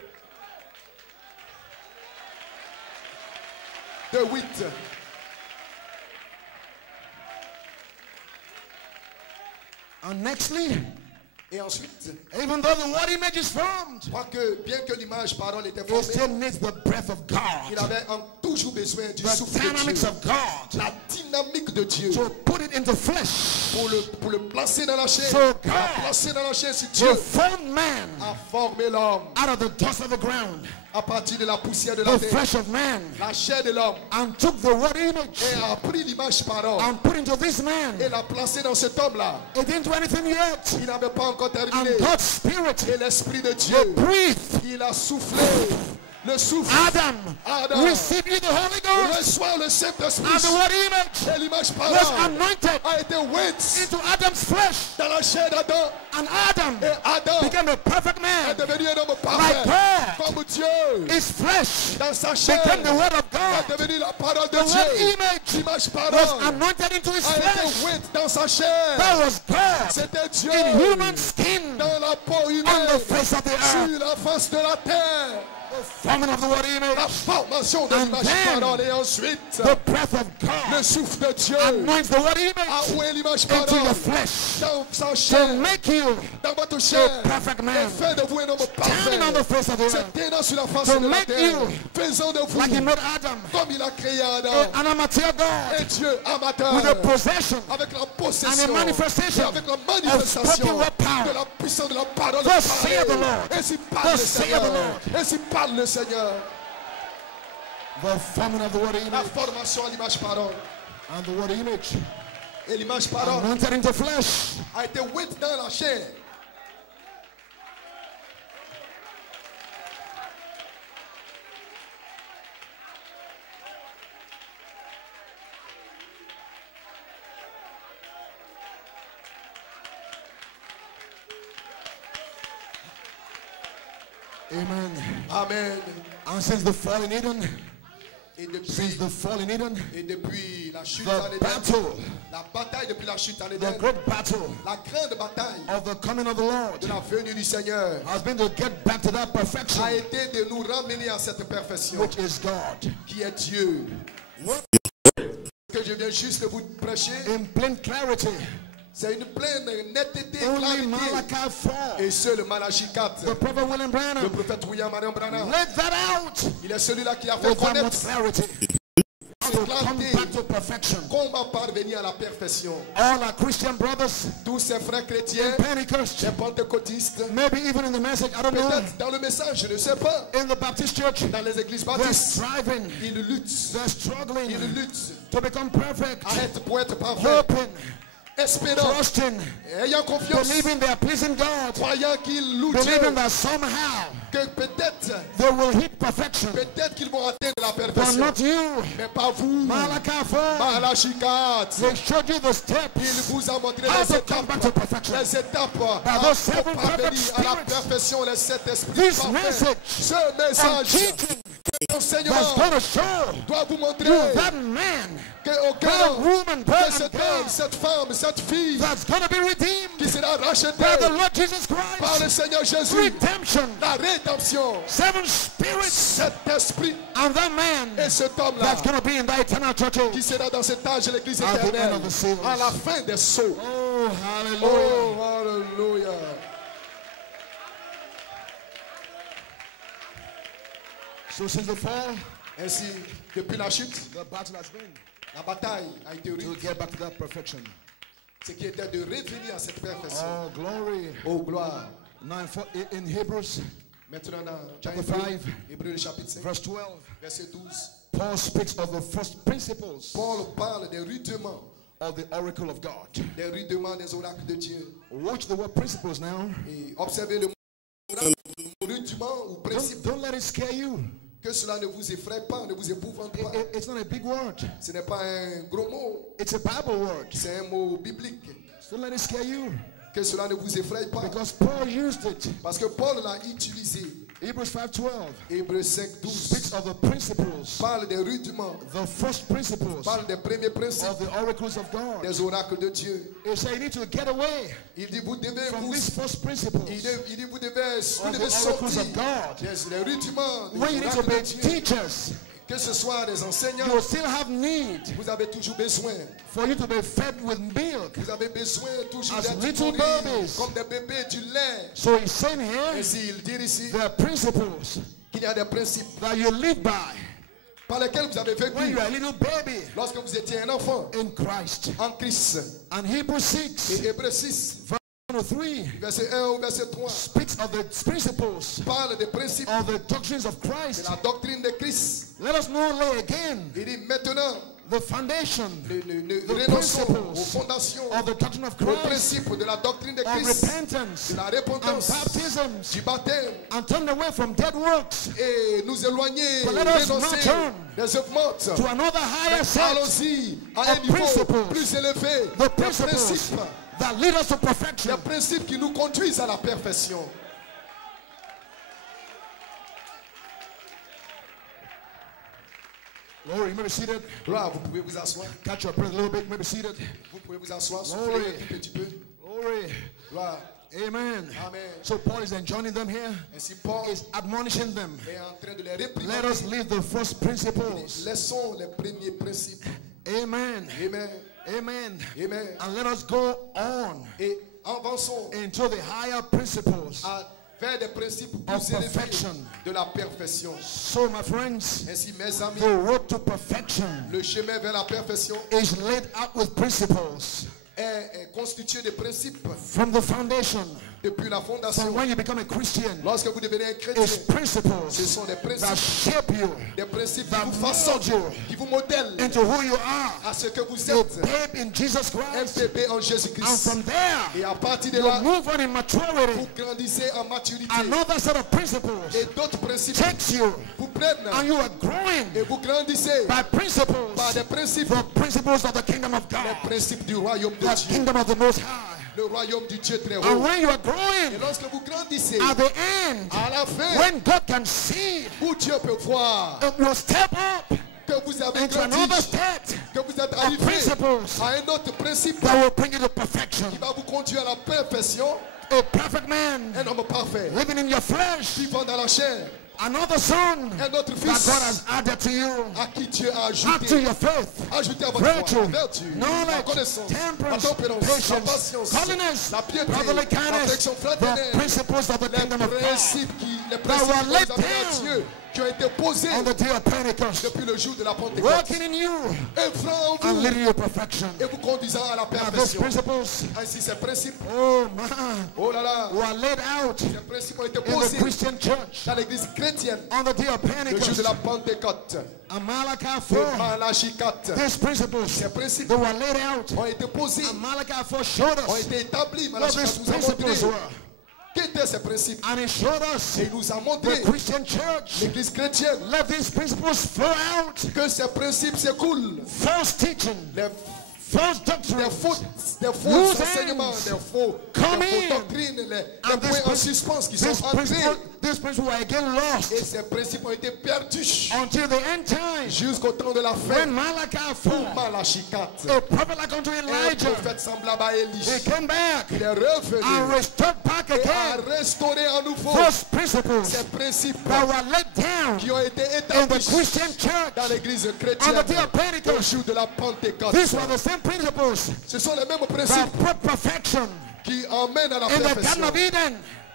De 8. And nextly, Et ensuite, even though the word image is formed, que bien que l'image parole était it formée, still needs the breath of il God, avait toujours besoin du the souffle de dynamics Dieu. of God, La dynamique de Dieu to put it into flesh. pour le placer dans la chair. So La God placer dans la chair, si The Dieu formed man a formé l'homme out of the dust of the ground, à partir de la poussière de la the terre, flesh of man, la chair de l'homme, and took the word image et a pris l'image parole and put into this man. et l'a placé dans cet homme-là. It didn't do anything yet. Il n'avait pas encore terminé. And God's spirit Et l'esprit de Dieu, will breathe. il a soufflé. Le souffle. Adam, Adam, receive you the Holy Ghost. reçoit le And the Saint-Esprit. word image Et l'image was parole anointed a été ointe into Adam's flesh. dans la chair d'Adam. And Adam Et Adam became a perfect est man. devenu un homme Like parfait. God, Comme Dieu, his flesh dans sa chair, became the word of est God. devenu la parole de The word Dieu. image L'image was parole anointed into his a été flesh. ointe dans sa chair. That was God C'était Dieu in human skin dans la peau on the humaine face of the earth. sur la face de la terre. The forming of the word La image, formation de And l'image then, parole et ensuite the breath of le God souffle de Dieu anoints the word a image oué l'image into your parole flesh dans sa to chair, make you dans votre a chair, perfect et man, fait de vous un homme standing on the parfait. face of the Se earth, tenant sur la face To de la make terre, you faisant de vous like he made Adam, comme il a créé Adam, an amateur God un Dieu amateur, with a possession avec la and possession, a manifestation et avec la of manifestation spoken word de power. la puissance de la parole. Thus saith the Lord. Ainsi parle le Thus saith the Seigneur. Lord. Ainsi parle le Seigneur. The forming of the word La image formation à l'image parole. and the word image Et l'image parole anointed into flesh. a été ointe dans la chair. Amen. Amen. And since the fall in Eden, Et since the fall in Eden, depuis la chute en the Éden, battle, la bataille depuis la chute en the Éden, great battle la grande bataille of the coming of the Lord de la venue du Seigneur has been to get back to that perfection, a été de nous ramener à cette perfection which is God. qui est Dieu. Que je viens juste de vous prêcher, In plain clarity, c'est une pleine netteté, only clarité. Malachi 4, Et seul Malachie 4, the prophet William le Branham, prophète William Marion Branham, let that out il est celui-là qui a fait with that much connaître clarity. To come back to perfection. comment parvenir à la perfection. All our Christian brothers, Tous ces frères chrétiens, Pentecost, les pentecôtistes, maybe even in the message, I don't know, peut-être dans le message, je ne sais pas, in the Baptist church, dans les églises they're baptistes, striving, ils luttent, they're struggling ils luttent to become perfect, pour être parfaits, hoping, espérant, trusting, ayant confiance, believing they are pleasing God, croyant qu'ils louent believing Dieu, that somehow que peut-être, they will hit perfection, peut-être qu'ils vont atteindre la but perfection, not you. mais pas vous. Malachi 4, Malachie 4, they showed you the il steps vous a montré how les to come étapes, back to perfection. les étapes those seven pour parvenir perfect à la spirits, perfection, les 7 esprits This parfaits. message Ce and message, teaching that's l'enseignement going to show doit vous montrer you that man, qu'au that cœur woman, boy que and cet girl homme, cette femme, cette fille that's going to be redeemed qui sera by the rachetée Lord Jesus par le Christ. Seigneur Jésus, Redemption, la rédemption, seven spirits, cet esprit and that man et cet homme-là that's going to be in that eternal church age. qui sera dans cet âge de l'église At the end éternelle of the seals. à la fin des sceaux. Oh, hallelujah. Oh, hallelujah. So since the fall, Ainsi, depuis la chute, the battle has been la bataille a été to rude get back to that perfection. Ce qui était de revenir à cette perfection. Oh, glory. Oh, gloire. Now in Hebrews, Maintenant dans chapter 5, Hébreux chapitre 5, verse 12, verset 12, Paul speaks of the first principles Paul parle des rudiments, of the oracle of God. des rudiments des oracles de Dieu. Watch the word principles now. Et observez le rudiment ou principe. Don't let it scare you. Que cela ne vous effraie pas, ne vous épouvante pas. It's not a big word. Ce n'est pas un gros mot. It's a Bible word. C'est un mot biblique. Don't let it scare you. Que cela ne vous effraie pas. Because Paul used it. Parce que Paul l'a utilisé. Hebrews 5:12 Hébreux 5:12 speaks of the principles. parle des rudiments. The first principles Parle des premiers principes of the oracles of God. des oracles de Dieu. He said you need to get away Il dit vous devez from vous, these first principles il dit vous devez of the oracles sortir of God. des rudiments des When you need to oracles be de Dieu. teachers, Que ce soit des enseignants, you will still have need vous avez toujours besoin. for you to be fed with milk. Vous avez besoin toujours As d'être little nourris babies. comme des bébés du lait. So he's saying here, Ainsi il dit ici there are principles qu'il y a des principes that you live by par lesquels vous avez when vécu you are a little baby lorsque vous étiez un enfant in Christ. en Christ. And Hebrews 6, Et Hébreux 6, verse 1 to 3 verset 1 au verset 3 speaks of the principles parle des principes of the doctrines of de Christ. la doctrine de Christ. Let us not lay again Il dit maintenant, the foundation ne The renonçons aux principles fondations, of the doctrine of aux Christ, principes de la doctrine de of Christ, repentance de la and repentance, baptisms, du baptême, and turn away from dead works et nous éloigner, But let us renoncer not turn des œuvres mortes. to another higher set Allons-y à un of niveau principles. plus élevé. The Des principles principes, that lead us to perfection. des principes qui nous conduisent à la perfection. Glory, you may be seated. Gloire, vous pouvez vous asseoir. Catch your breath a little bit, you may be seated. Vous pouvez vous asseoir, Glory. soufflez un tout petit peu. Glory. Gloire. Amen. Amen. So Paul is enjoining them here. Ainsi Paul Is admonishing them. est en train de les Let réprimander. us leave the first principles. Laissons les premiers principes. Amen. Amen. Amen. Amen. And let us go on Et avançons into the higher principles vers des principes of plus élevés perfection. de la perfection. So, my friends, Ainsi, mes amis, the road to perfection le chemin vers la perfection is laid out with principles est constitué de principes from the foundation. depuis la From fondation. when you become a Christian, Lorsque vous devenez un chrétien, it's principles ce sont des that principes, shape you des principes qui that vous façonnent, mold you qui vous modèlent into who you are, à ce que vous a êtes, babe in Jesus un Christ. bébé en And Jésus-Christ. from there, Et à partir de you là, move on in maturity. vous grandissez en maturité. Another set of principles Et d'autres principes takes you, vous prennent and you are growing et vous grandissez by principles, par des principes, the principles of the kingdom of les God, principes du royaume de the Dieu, kingdom of the Most High. le royaume du Dieu très And haut. when you are Et growing, lorsque vous grandissez, at the end, à la fin, when God can see, où Dieu peut voir you step up que vous avez into grandi, another step que vous êtes of arrivé principles à un autre principe that will bring you to perfection. qui va vous conduire à la perfection. A perfect man Un homme parfait, living in your flesh, vivant dans la chair, another son un autre that fils God has added to you. à qui Dieu a Add to ajouté, your faith, ajouté à votre virtue, foi, la vertu, la knowledge, connaissance, la temperance, tempérance, la patience, patience, holiness, la piété, brotherly kindness, l'affection the fraternelle, principles of the les kingdom of God principes were que vous avez laid à down Dieu, qui ont été posés on the day of Pentecost, depuis le jour de la Pentecôte, working in you œuvrant en and vous leading you to perfection. et vous conduisant à la Now those perfection. principles, Ainsi, ces principes, oh man, oh là là, were laid out ces principes ont été in the posés Christian church dans l'église chrétienne on the day of le jour Pentecost. de la Pentecôte. And Malachi De 4, Malachie 4, these principles, ces principes they were laid out. ont été posés, And Malachi 4 showed ont us été établis. what Malachie these 4 nous a montré principles were. qu'étaient ces principes. And he showed us Et il nous a montré, the Christian church l'église chrétienne, let these principles flow out. que ces principes s'écoulent. False teaching, Les false des doctrines, faux Loose enseignements, ends. des faux Come in. doctrines, les And points en suspens qui sont entrés. these principles were again lost Et ces principes ont été perdus until the end time. jusqu'au temps de la When fin. Malachi Pour 4, Malachie 4, a prophet like unto un Elijah, prophète semblable à Élie, he came back il est and revenu restored back et a again restauré à nouveau those principles ces principes that were laid down qui ont été in the établis Christian church dans l'église on chrétienne the day of au Pentecost. jour de la Pentecôte. These were the same principles Ce sont les mêmes that principes brought perfection qui emmènent à la in the Garden perfection of Eden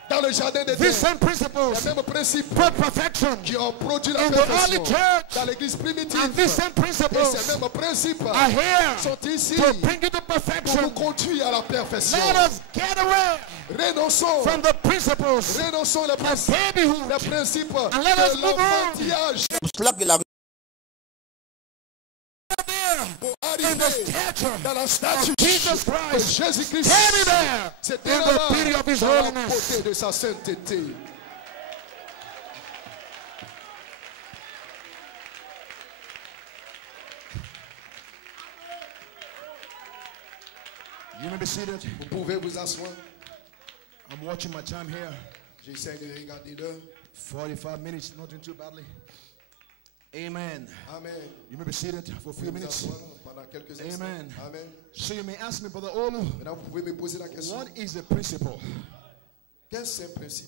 Dans le jardin d'Éden, these same principles les mêmes principes brought perfection qui ont produit la in the early perfection church. dans l'église primitive. And these same Et principles ces mêmes principes are here sont ici to bring you to pour vous perfection. conduire à la perfection. Let us get away Renonçons from the principles les of babyhood. les principes And let us de move on. l'enfantillage pour In the arriver stature dans la of statue Jesus de Christ, Jésus-Christ. standing there C'était in the là-bas, beauty of His dans la holiness. beauté de sa sainteté. You may be seated. Vous pouvez vous asseoir. I'm watching my time here. J'essaie de regarder l'heure. 45 minutes, not doing too badly. Amen. Amen. You may be seated for a few Vous minutes. asseoir pendant quelques instants. Amen. Amen. So you may ask me, Brother Olu, Maintenant, vous pouvez me poser la question. what is the principle? Qu'est-ce que c'est un principe?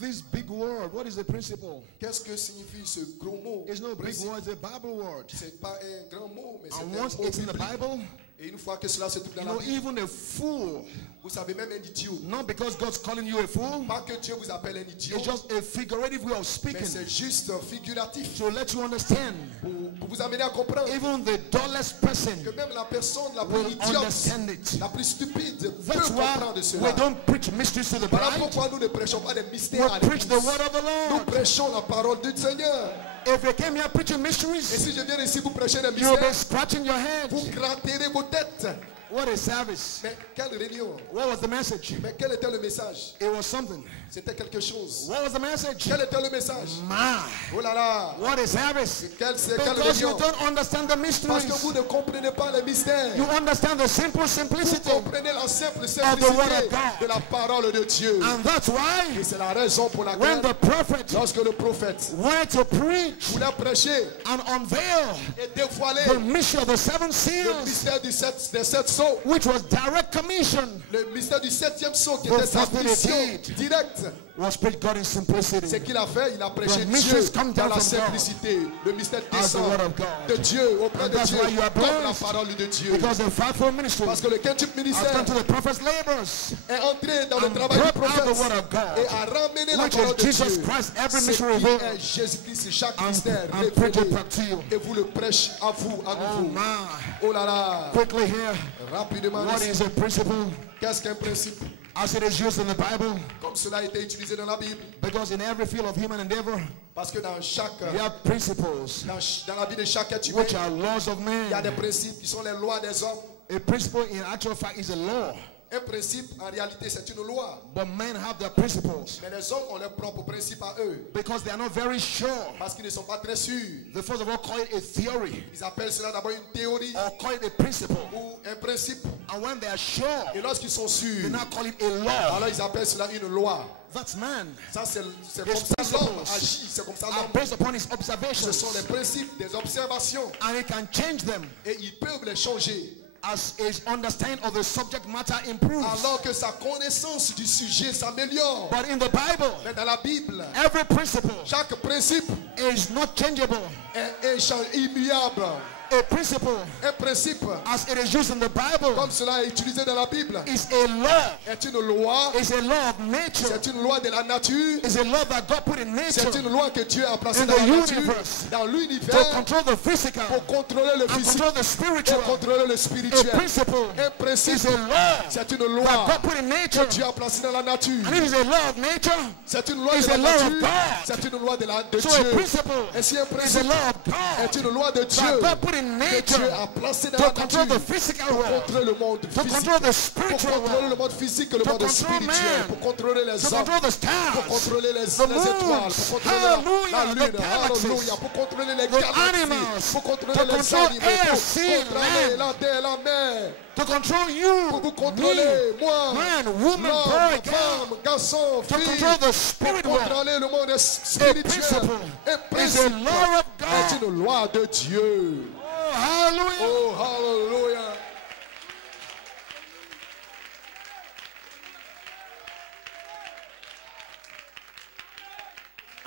This big word, what is the principle? Qu'est-ce que signifie ce gros mot? It's no big Principe. word, it's a Bible word. C'est pas un grand mot, mais c'est And un once mot it's in the biblique. Bible, Et une fois que cela se trouve dans you la know, Bible, even a fool, vous savez même un idiot. not because God's calling you a fool, Pas que Dieu vous appelle un idiot, it's just a figurative way of mais speaking c'est juste figuratif to let you understand. pour vous amener à comprendre Even the dullest person que même la personne la plus will idiote, understand it. la plus stupide peut That's why comprendre we cela. don't preach mysteries to the Voilà bride. pourquoi nous ne prêchons pas des We mystères à preach the l'église. word of the Nous Lord. prêchons la parole du Seigneur. If you came here preaching Et mysteries, si je viens ici vous prêcher des you'll be mystères, scratching your head. vous gratterez vos têtes. What a service. Mais quelle réunion? What was the message? Mais quel était le message? It was something. C'était quelque chose. What was the message? Quel était le message? My, Oh là là! what a service. Quelle Because you réunion? don't understand the Parce que mysteries. vous ne comprenez pas les mystères. You understand the simple Vous simplicity. comprenez la simple word of simplicité God. de la parole de Dieu. And that's Et why c'est la raison pour when laquelle, the prophet lorsque le prophète went to preach voulait prêcher and unveil et dévoiler the mystery of the seven le seals, mystère des sept sceaux, which was direct commission, le mystère du septième sceau qui The était sa first mission thing he did directe, was preach God in c'est simplicity. qu'il a fait, il a prêché The Dieu mysteries come dans down la from simplicité. Le mystère As the descend word of God. de Dieu, auprès And de that's Dieu, why you are comme la blessed. parole de Dieu. Because the fivefold ministry Parce que le quintuple has ministère come to the prophet's labors, est entré dans le and travail du brought out the word prophète of God, et a ramené la which parole is de Jesus Dieu. Christ, every C'est mystery qui revealed, est Jésus-Christ, chaque and mystère preach révélé. it back to you. Et vous le prêchez à vous, à Oh nouveau. my. Oh là là, Quickly here, rapidement, what is a principle qu'est-ce qu'un principe? as it is used in the Bible? Comme cela a été utilisé dans la Bible. Because in every field of human endeavor, Parce que dans chaque, we have principles dans la vie de chaque être humain, which are laws of il y a des man. principes qui sont les lois des hommes. A principle in actual fact is a law, Un principe, en réalité, c'est une loi. but men have their principles Mais les hommes ont leurs propres principes à eux. because they are not very sure. Parce qu'ils ne sont pas très sûrs. They first of all call it a theory Ils appellent cela d'abord une théorie or call it a principle. ou un principe. And when they are sure, Et lorsqu'ils sont they sûrs, now call it a law. alors ils appellent cela une loi. That's man. Ça, c'est comme His ça l'homme principles agit. C'est comme ça are l'homme. based upon his Ce observations, sont les principes, des observations. and he can change them Et ils peuvent les changer. as his understanding of the subject matter improves. Alors que sa connaissance du sujet s'améliore. But in the Bible, Mais dans la Bible, every principle chaque principe is not changeable. est immuable. A principle, Un principe, as it is used in the Bible, comme cela est utilisé dans la Bible, is a law. est une loi. Is a law of nature. C'est une loi de la nature. Is a law that God put in C'est nature une loi que Dieu a placée in dans the la nature, universe dans to l'univers, control the physical pour contrôler le and physique control the et spiritual. contrôler le A spirituel. principle Un principe, is a law c'est une that loi God put in nature, que Dieu a placée dans la nature. and it is a law of nature. C'est une loi It's de la a law of nature. God. C'est une loi de So a Dieu. principle Et si un is a principe law of God est une loi de that Dieu God put in que Dieu nature a placée dans to la control nature, the physical pour world, contrôler le monde to physique, control the pour spiritual contrôler le world, monde physique et le to monde control spirituel, man, pour contrôler les to hommes, control the pour stars, contrôler les the étoiles, moons, pour contrôler la hallelujah, lune, the galaxies, alléluia, pour contrôler les the galaxies, animals, pour contrôler to les control animaux, air, pour sea, contrôler land, la terre, la mer, to control pour you, vous contrôler, me, moi, man, woman, l'homme, boy, girl, femme, garçon, to fille, control the pour spirit world. contrôler le monde A spirituel. principle Un is a principe law of est God. une loi de Dieu. Oh, hallelujah. Oh, hallelujah.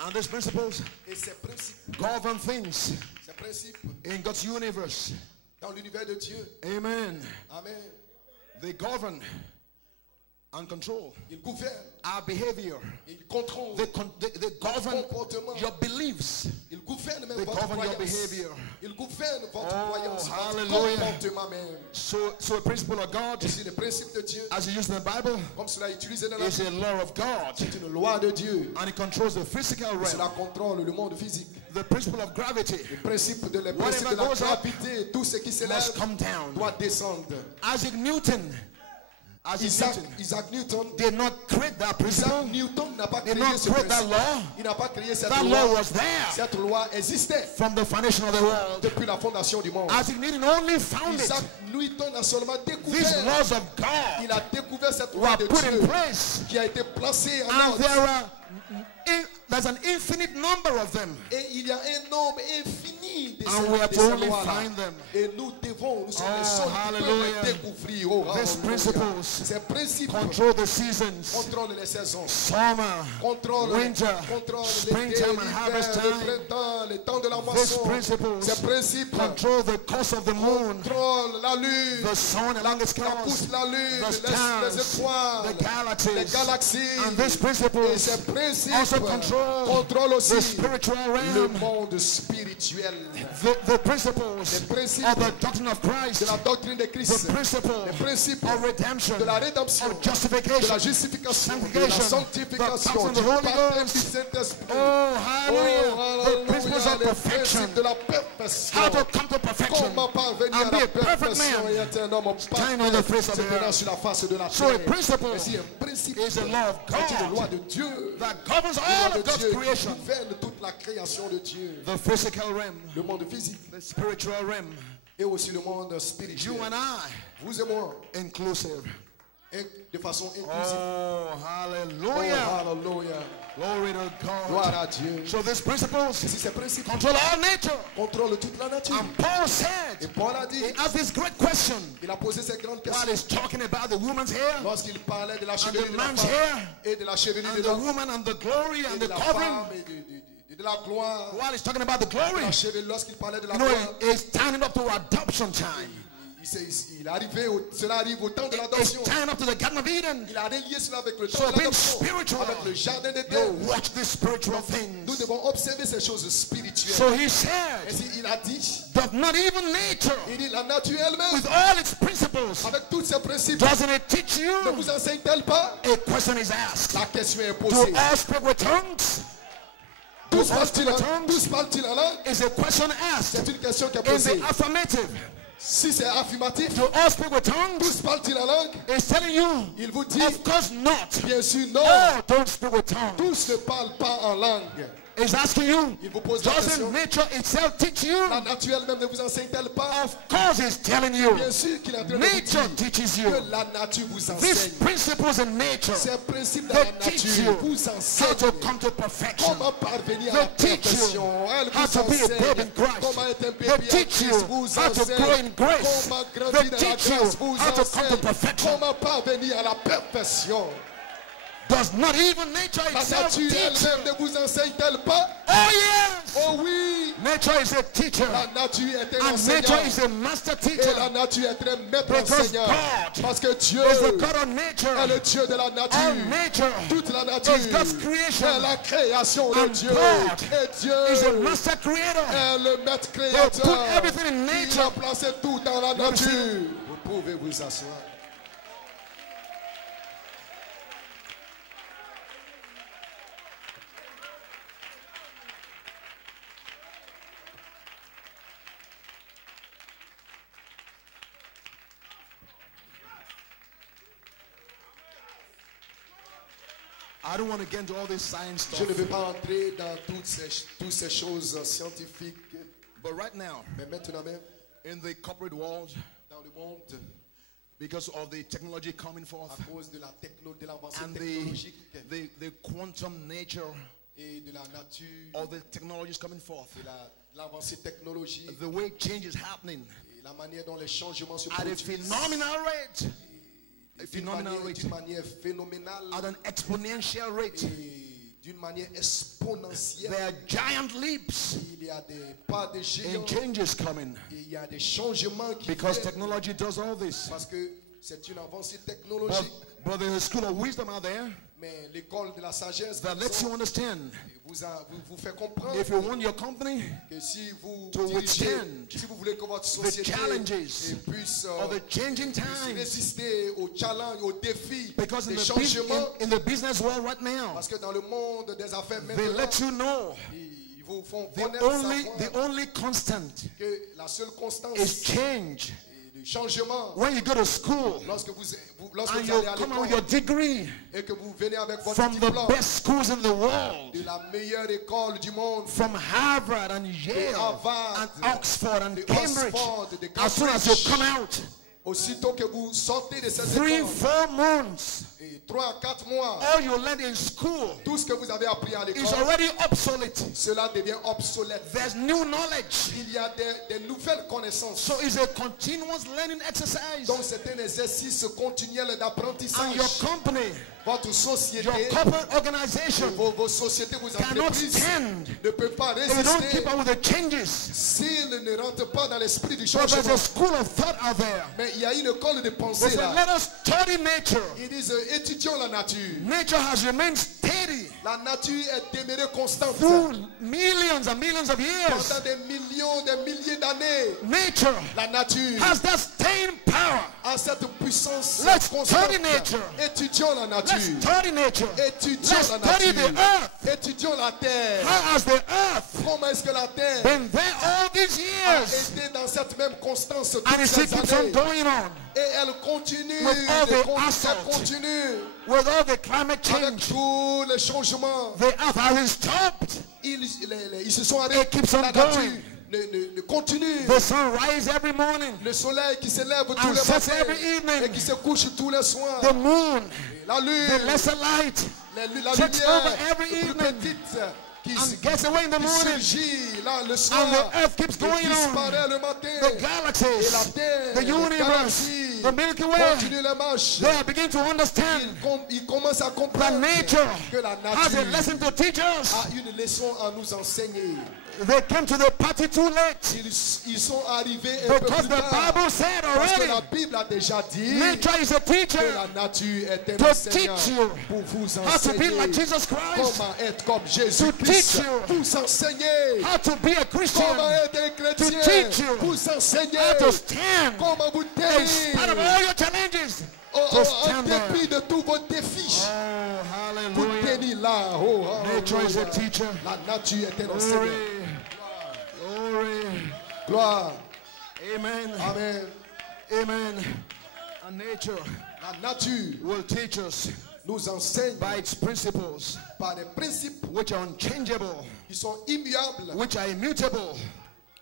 And these principles Et ces principes, govern things ces principes in God's universe. dans l'univers de Dieu. Amen. Amen. They govern and control Il gouverne. our behavior. Il contrôle. They govern your beliefs. Il gouverne même They votre govern your croyance. behavior. Il gouverne votre croyance, votre hallelujah. comportement même. So a principle of God, Aussi le principe de Dieu, as used in the Bible, comme cela est utilisé dans la is Bible, a law of God. c'est une loi de Dieu. And it controls the physical Cela realm. contrôle le monde physique. The principle of gravity Le principe de la Whatever goes up gravité, tout ce qui must s'élève come down. doit descendre. Isaac Newton Isaac Newton did not create that principle. Newton n'a pas Did créé not ce create that principe. law. Il n'a pas créé cette That loi. law was there Cette loi existait from the foundation of the world. depuis la fondation du monde. Isaac Newton only found it. Isaac Newton a seulement These découvert. laws of God Il a découvert cette loi were de put in Dieu place. qui a été placée en And ordre. there's an infinite number of them. Et il y a un nombre infini de And we have ces to only lois-là. find them. Et nous sommes les seuls qui peuvent hallelujah. les découvrir. Oh, These hallelujah. principles Ces principes control the seasons. contrôlent les saisons. Summer, Contrôle winter, l'été, springtime and harvest l'hiver, le time. printemps, le temps de la These moisson. principles Ces principes control the course of the moon, contrôlent la lune, the sun along its la pousse course, la lune, the les stars, étoiles, the les galaxies. galaxies. And these Et principles ces principes also control contrôlent aussi the spiritual le realm. monde spirituel. The principles principes of the doctrine of Christ, De la doctrine de the Christ, principle les principes of redemption, de la rédemption, of de la justification, justification, de la sanctification, sanctification, the baptism of the du Holy baptême Ghost. du Saint-Esprit. Oh, hallelujah. The principles of les perfection. principes de la perfection. How to come to perfection Comment parvenir à and be la a perfect perfection et man. être un homme Stand on the face of se the tenant earth. sur la face de la So a terre. principle Ainsi, un principe is a law of c'est une loi God de Dieu. that governs La all loi of de God's Dieu qui creation. gouverne toute la création de Dieu. The physical realm, Le monde physique the spiritual realm, et aussi le monde spirituel. you and I, Vous et moi, inclusive. de façon inclusive. Oh, Oh, hallelujah. hallelujah. Glory to Gloire God. à Dieu. So these principles Si ces principes control all nature. contrôlent toute la nature. And Paul Et said, Paul a dit, he asked this great question il a posé cette grande while question he's talking about the woman's hair lorsqu'il parlait de la and chevelure the de la man's femme hair et de la chevelure and de the l'homme woman and the glory et and de the la covering. femme et de la gloire. While he's talking about the glory, La chevelure, lorsqu'il parlait de la you know, gloire, it's standing up to adoption time. Cela arrive au temps de It's l'adoption. tying up to the Garden of Eden. Il a relié cela avec le temps So de being l'adoption, spiritual, avec le jardin you d'Éden. watch these spiritual Nous things. devons observer ces choses spirituelles. So he Et said, si il a dit, doth not even nature, il dit la nature elle-même, with all its principles, avec tous ses principes, doesn't it teach ne you? vous enseigne-t-elle pas? A question is asked. La question est Do posée. all speak with tongues? Tous parlent-ils en langue? Is a question asked. C'est une question qui est In posée. the affirmative, Si c'est affirmatif, do all speak with tongues? tous parlent-ils en langue? It's telling you, Il vous dit, of course not. bien sûr, non. All don't speak with tongues. Tous ne parlent pas en langue. It's asking you, Il vous pose la question. doesn't nature itself teach you? La nature elle-même ne vous enseigne-t-elle pas? Of course it's telling you. Bien sûr qu'il est en train de vous Nature dire teaches you. que la nature vous These enseigne. principles in nature, Ces principes de they la teach nature you vous how enseignent to come to perfection. comment parvenir à They la teach you perfection. Elle how vous to be a babe in enseigne Christ. comment être un They bébé en teach you Christ. Vous how to grow in enseigne grace. comment They grandir dans la teach you grâce. Vous how to come to enseigne perfection. comment parvenir à la perfection. Does not even nature La itself nature teach you? elle-même ne vous enseigne-t-elle pas? Oh yes! Oh oui! Nature is a teacher. La nature est un And nature enseignant. is a master Et la teacher. nature est un maître Because enseignant. God Parce que Dieu is the God of est nature. le Dieu de la All nature. nature Toute la nature is God's creation. est la création de And Dieu. God Et Dieu is a master creator. est le maître He créateur. put everything in Il nature. a placé tout dans la Let me see. nature. Vous pouvez vous asseoir. I don't want to get into all this science Je ne stuff. vais pas entrer dans toutes ces choses scientifiques. But right now, Mais maintenant même, in the corporate world, dans le monde, because of the technology coming forth à cause de l'avancée and technologique the quantum nature et de la nature, of the technologies coming forth, de l'avancée technologique the way change is happening et la manière dont les changements se at a produisent phenomenal rate, d'une manière phénoménale at an exponential rate. et d'une manière exponentielle. There are giant leaps Il y a des pas de in géants changes coming et il y a des changements qui because viennent technology does all this. parce que c'est une avancée But technologique. But there's a school of wisdom out there Mais l'école de la sagesse that lets you understand vous fait comprendre if you want your company que si vous to dirigez, withstand si vous voulez que votre the société challenges puisse of the changing times, résister aux challenges, aux défis, because des changements, in the business world right now, parce que dans le monde des affaires they maintenant, let you know ils vous font connaître the only constant que la seule constance is change. et le changement. When you go to school Lorsque vous and you allez à come out with your l'école degree et que vous venez avec votre from the diplôme best schools in the world, de la meilleure école du monde, from Harvard and Yale Harvard, and Oxford and de Cambridge, Oxford, de as soon as you Cambridge, come out, aussitôt que vous sortez de cette 3-4 école, months, et 3 à 4 mois, all you learn in school tout ce que vous avez appris à is l'école, already obsolete. cela devient obsolète. There's new knowledge. Il y a des nouvelles connaissances. So it's a continuous learning exercise. Donc c'est un exercice continuel And d'apprentissage. your company, Votre société, your corporate organization vos sociétés, vos cannot entreprises stand ne peuvent pas if you don't résister keep up with the changes. s'ils ne rentrent pas dans l'esprit du But there's changement. a school of thought out there. Mais il y a une école de They pensée say, là. let us study nature. Ils disent étudions la nature. Nature has remained steady La nature est demeurée constante through millions and millions of years. pendant des millions, des milliers d'années. Nature La nature has that staying power. a cette puissance Let's constante. study nature. Étudions la nature. Let's study nature. Étudions Let's la study the nature. earth. Étudions la terre. How has the earth Comment est-ce que la terre been there all these a years? été dans cette même constance toutes And it still ces keeps on années? going on Et elle continue, With all the elle assault. continue with all the climate avec change. tous les changements. The earth hasn't stopped. Ils se sont arrêtés. It keeps on La nature going. ne continue. The sun rises every morning. Le soleil qui se lève tous And les sets matins every evening. et qui se couche tous les soirs. The moon, La the lune, lesser light, la sets over lumière every plus evening petite qui and gets away in the morning. surgit là le soir And the earth keeps et going on. disparaît le The matin. Et la galaxies, terre, the les universe, galaxies the Milky Way, continue la marche. they are beginning to understand Ils commencent à that comprendre nature que la has a nature lesson to teach us. a une leçon à nous enseigner. They came to the party too late Ils sont arrivés un peu because plus the tard. Bible said Parce que la already Bible a déjà dit nature is a que teacher la nature est un to enseignant teach you pour vous how to be enseigner like Jesus Christ, comment être comme to Jésus-Christ, teach you vous enseigner how to be a Christian, comment être un to chrétien, teach you vous enseigner how to stand comment vous in spite of tenir all your challenges. To en stand dépit there. de tous vos défis. Oh, Vous hallelujah. tenir là. Oh, Nature is a hallelujah. teacher. La nature est un enseignant. Glory. Glory. Gloire. Amen. Amen. Amen. And nature La nature will teach us nous enseigne by its principles, par des principes which are unchangeable, qui sont immuables, which are immutable.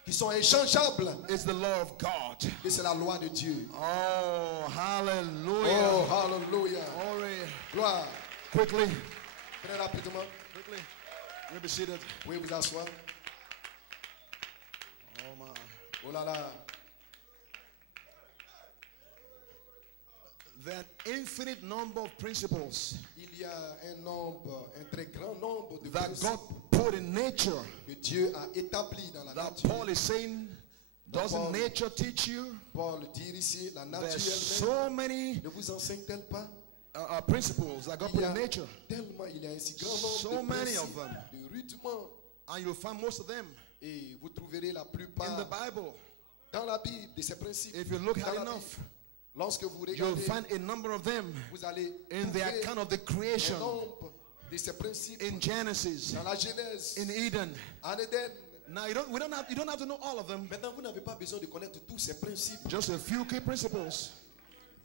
qui sont inchangeables. It's the law of God. Et c'est la loi de Dieu. Oh, hallelujah. Oh, hallelujah. Glory. Gloire. Quickly. Très rapidement. Quickly. You be seated. Vous pouvez vous asseoir. Oh, my. Oh là là. There are an infinite number of principles Il y a un nombre, un très grand nombre de that principes God put in nature que Dieu a établis dans la that nature. Paul is saying, doesn't nature teach you? Paul dit ici, la nature There's elle-même so many ne vous enseigne-t-elle pas? principles that God Il put y a in nature. tellement, il y a un si grand nombre So de many of principes, them. de rudiments, And you'll find most of them et vous trouverez la in the plupart Bible. dans la Bible de ces principes. If you look Dans high la enough, Bible. Lorsque vous you'll regardez, find a number of them vous allez in the trouver account of the un creation, nombre de ces principes in Genesis, dans la Genèse, in Eden. en Éden. Now you don't have to know all of them. Maintenant, vous n'avez pas besoin de connaître tous ces principes, Just a few key principles.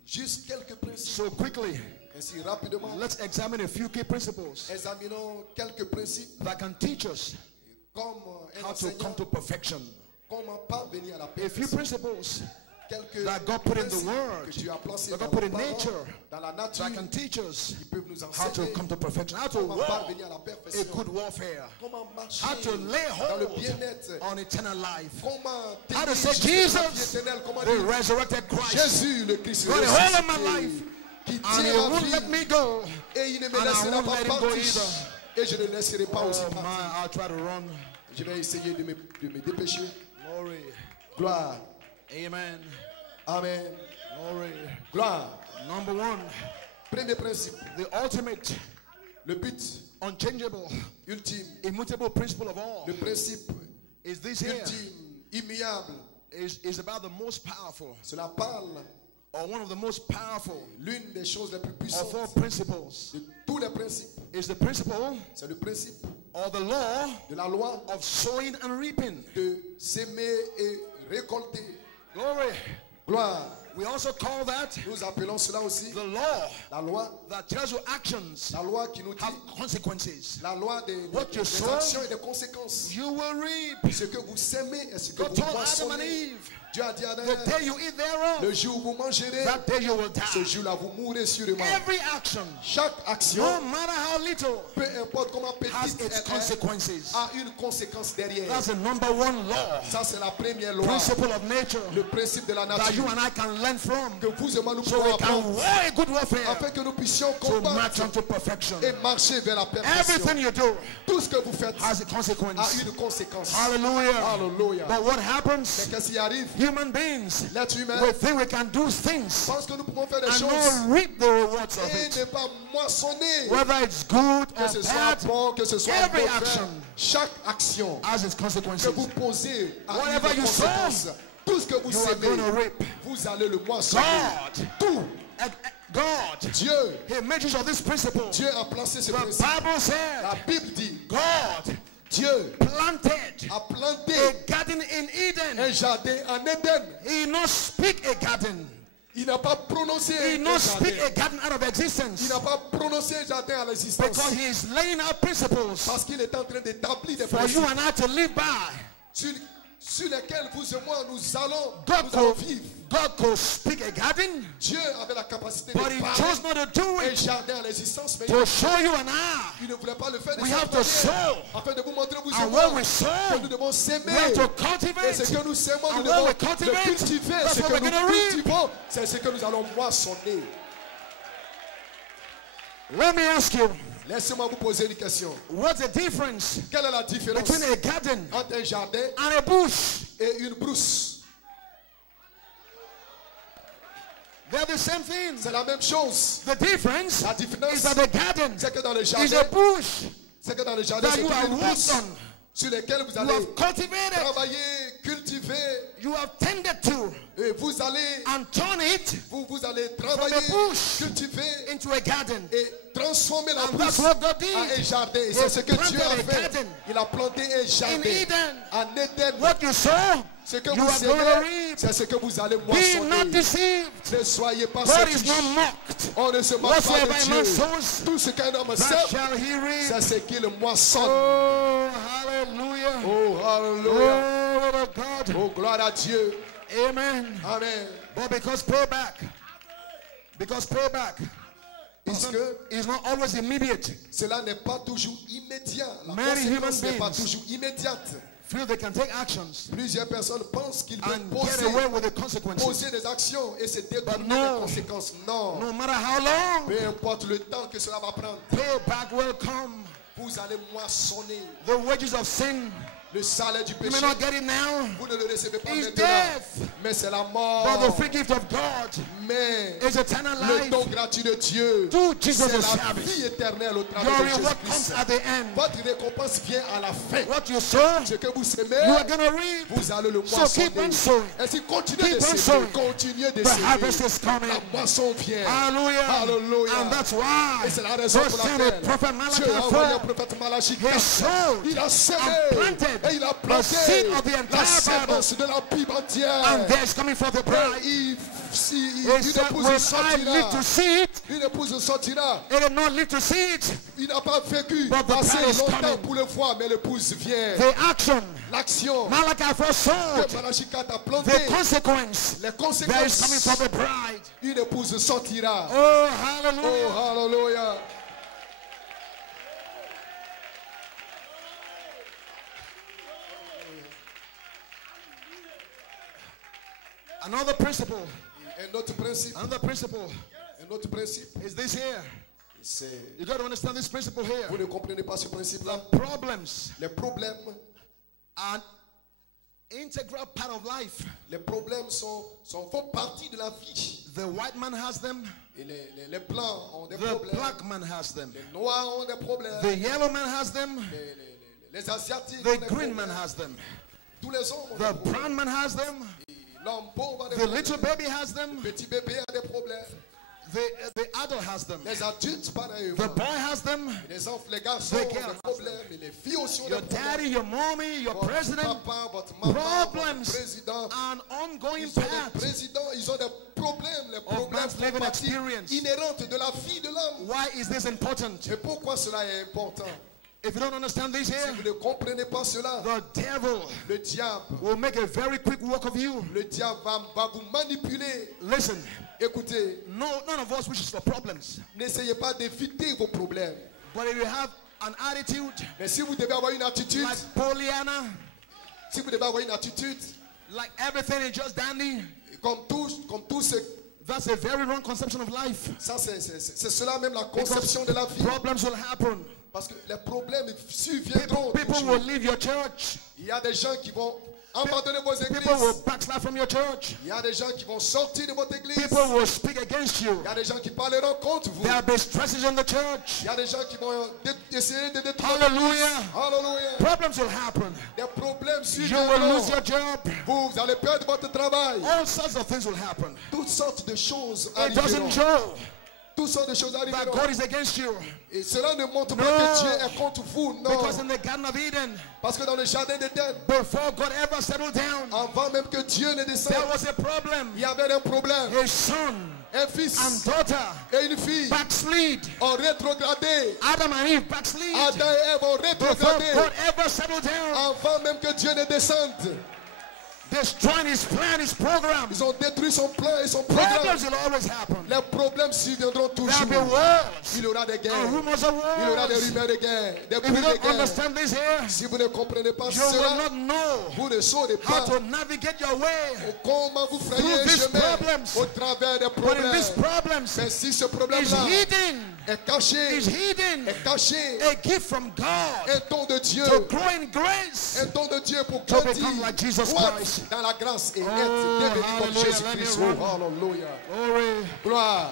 juste quelques principes. So quickly, Ainsi, rapidement, let's examine a few key principles examinons quelques principes that can teach us comme un how to come enseignant, to perfection. comment parvenir à la A few perfection. principles Quelques that God put in the principes Word, que tu as placés that dans God put la in parole, nature, dans la nature, that can teach us qui peuvent nous how to enseigner come to perfection, how to comment walk parvenir à la a perfection, good warfare, comment marcher how to lay dans le hold bien-être, on eternal life, comment how to tenir say jusqu'à la vie Jesus, éternelle, comment the dire resurrected Christ, Jésus le Christ got a hold of my ressuscité, life, qui and He tient ma won't let vie me go. et il ne me and I laissera won't pas let him go partir either. et je ne laisserai pas aussi Oh partir. my, I'll try to run. Je vais essayer de me dépêcher. Glory. Gloire. Amen. Amen. Glory. Gloire. Number one, Premier principe. The ultimate, le but unchangeable, ultime, immutable principle of all. Le principe is this here. Ultime, immuable. Is about the most powerful. Cela parle. Or one of the most powerful. L'une des choses les plus puissantes. Of all principles. De tous les principes. Is the principle. C'est le principe. Or the law. De la loi. Of sowing and reaping. De s'aimer et récolter. Glory. Gloire. We also call that. Nous appelons cela aussi. The law. La loi. That tells you actions. La loi qui nous dit. Have consequences. La loi des actions et des conséquences. You will reap. Ce que vous sèmez et ce que God vous told Adam and moissonnez. Eve. Dieu a dit à Adam, the day you eat thereof, le jour où vous mangerez, that day you will die. Ce jour-là vous mourrez sûrement. Every action, chaque action, no matter how little, peu importe comment petite has its consequences. A une conséquence derrière. That's the number one law. Ça c'est la première loi. Principle of nature. Le principe de la nature. That you and I can learn from. Que vous et moi nous so pouvons we can apprendre. war a good warfare. Afin que nous puissions to march combattre unto perfection. Et marcher vers la perfection. Everything you do, tout ce que vous faites, has a consequence. A une conséquence. Hallelujah. Hallelujah. But what happens? Mais qu'est-ce qui arrive? Human beings. L'être humain. We think we can do things. Pense que nous pouvons faire des and choses. not reap the rewards of et it. ne pas moissonner. Whether it's good que or ce bad, soit bon, que ce soit every mauvais, action chaque action has its consequences. Que vous posez a whatever une you conséquence. sow, tout ce que vous semez, vous allez le moissonner. God, tout. God, Dieu, He made use of this principle. Dieu a placé ce the principe. Bible said, la Bible dit, God, Dieu planted a planté a garden in Eden. Un jardin en Éden. He not speak a garden. Il n'a pas prononcé He not speak a garden out of existence. Il n'a pas prononcé un jardin à l'existence. Because he is laying out principles. Parce qu'il est en train d'établir des for principes. you and I to live by. Sur lesquels vous et moi nous allons vivre. God could speak a garden. Dieu avait la capacité but de he parler chose not to do it. Un jardin à l'existence, mais to show you and I. Il ne voulait pas le faire de we cette have to sow. Afin de vous montrer vous and et moi when we sow, que nous devons s'aimer. we have to cultivate. Et ce que nous semons, nous and devons when we cultivate, le cultiver. That's Ce what que we're nous reap. cultivons, c'est ce que nous allons moissonner. Let me ask you. Laissez-moi vous poser une question. What's the difference? Quelle est la différence between a garden entre un jardin and a bush? Et une brousse? They're the same thing. C'est la même chose. The difference la différence is that the garden c'est que dans le jardin, is a bush c'est que dans le jardin, that c'est you are une brousse worked on. Sur lesquels vous you allez have cultivated. travailler, cultiver. You have tended to. Et vous allez and turn it. Vous allez travailler, cultiver into a garden. Et transformer la and brousse en un jardin. Et c'est ce que Dieu a fait. Il a planté un jardin. En Éden. What you sow, ce que vous semez, c'est ce que vous allez moissonner. Be not deceived. Ne soyez pas God séduits. is not mocked. On ne se moque pas de Dieu. Sows, tout ce qu'un homme sème, c'est ce qu'il moissonne. Oh, hallelujah. Oh, hallelujah. Oh, God. Oh, gloire à Dieu. Amen. Amen. But because payback is not always immediate. Cela n'est pas toujours immédiat. La Many conséquence n'est pas toujours immédiate. Feel they can take actions. Plusieurs personnes pensent qu'ils peuvent poser des actions et se détourner des conséquences. Non. No matter how long. Peu importe le temps que cela va prendre. Payback will come. Vous allez moissonner. The wages of sin. Le salaire du péché. You may not get it now. Vous ne le recevez pas maintenant. Death. Mais c'est la mort. But the free gift of God. Mais is eternal life. Le don gratuit de Dieu. C'est la vie éternelle au travers de Jésus-Christ. Votre récompense vient à la fin. What you sow, ce que vous semez, you are gonna reap. Vous allez le moissonner. Ainsi continuez de semer. Continuez de semer. La moisson vient. Hallelujah. Hallelujah. And that's why. Et c'est la raison pour laquelle Dieu a envoyé le prophète Malachi 4. Il a semé. Et il a planté la sémence de la Bible entière. And there's coming for the bride. Une épouse sortira. Une épouse sortira. It did not live to see it. Il n'a pas vécu assez longtemps pour le voir, mais l'épouse vient. The action. L'action. Malachi 4 sowed. Que Malachi 4 a planté. The consequence. Les conséquences. There is coming for the bride. Une épouse sortira. Oh, hallelujah. Oh, hallelujah. Another principle. Un autre principe. Another principle. Un autre principe. Is this here? You got to understand this principle here. Vous ne comprenez pas ce principe-là. The problems. Les problèmes. An integral part of life. Les problèmes font partie de la vie. The white man has them. Et les blancs ont des problèmes. The black man has them. Les noirs ont des problèmes. The yellow man has them. Les asiatiques the ont des green problèmes. man has them. Tous les hommes ont The des problèmes. brown man has them. L'homme pauvre a des The problèmes. little baby has them. Le petit bébé a des problèmes. The adult has them. Les adultes, pareil. The boy has them. Les enfants, les garçons The ont girl des problèmes. Et les filles aussi ont Your des problèmes. daddy, your mommy, your Votre president. papa, votre maman, Problems votre président. are an ongoing Ils ont des part. présidents, ils ont des problèmes. Les problèmes man's font living partie experience. inhérente de la vie de l'homme. Why is this important? Et pourquoi cela est important? If you don't understand this Si here, vous ne comprenez pas cela, the devil le diable will make a very quick work of you. va vous manipuler. Listen, Écoutez, none of us wishes for problems. n'essayez pas d'éviter vos problèmes. But if you have an attitude Mais si vous devez avoir une attitude, like Pollyanna, si vous devez avoir une attitude, like everything is just dandy, comme tout ce, that's a very wrong conception of life. ça c'est cela même la conception de la vie. Problems will happen. Parce que les problèmes surviendront. People toujours. will leave your church. Il y a des gens qui vont abandonner vos People églises. will backslide from your church. Il y a des gens qui vont sortir de votre église. People will speak against you. Il y a des gens qui parleront contre vous. There will be stresses in the church. Il y a des gens qui vont essayer de détruire. Hallelujah. Alléluia. Problems will happen. Des problèmes You will surviendront. lose your job. Vous allez perdre votre travail. All sorts of things will happen. Toutes sortes de choses It doesn't arriveront. show Toutes sortes de choses that arriveront. God is against you. Et cela ne montre No. pas que Dieu est contre vous. Non. Because in the Garden of Eden, Parce que dans le jardin d'Éden, before God ever settled down, avant même que Dieu ne descende, there was a problem. il y avait un problème. A son Un fils and daughter et une fille backslid. ont rétrogradé. Adam and Eve backslid. Adam et Ève ont Before rétrogradé God ever settled down, avant même que Dieu ne descende. destroying his plan, his program. Ils ont détruit son plan et son programme. Problems will always happen. Les problèmes surviendront There will toujours. be wars Il y aura des and guerres. rumors of Il y aura des wars. rumeurs de guerre, des If bruits you de don't guerre. understand this here, Si vous ne comprenez pas you will cela, not know vous ne saurez how pas to navigate your way comment vous frayez through un these chemin problems. au travers des But in these problèmes. problems, Mais si ce is problème-là hidden, est caché, is hidden, est caché, a gift from God un don de Dieu, to grow in grace. un don de Dieu pour To grandir, become like Jesus croître Christ. dans la grâce et Oh, être devenu comme hallelujah. Jésus-Christ. Let me Oh, hallelujah. Glory. Gloire.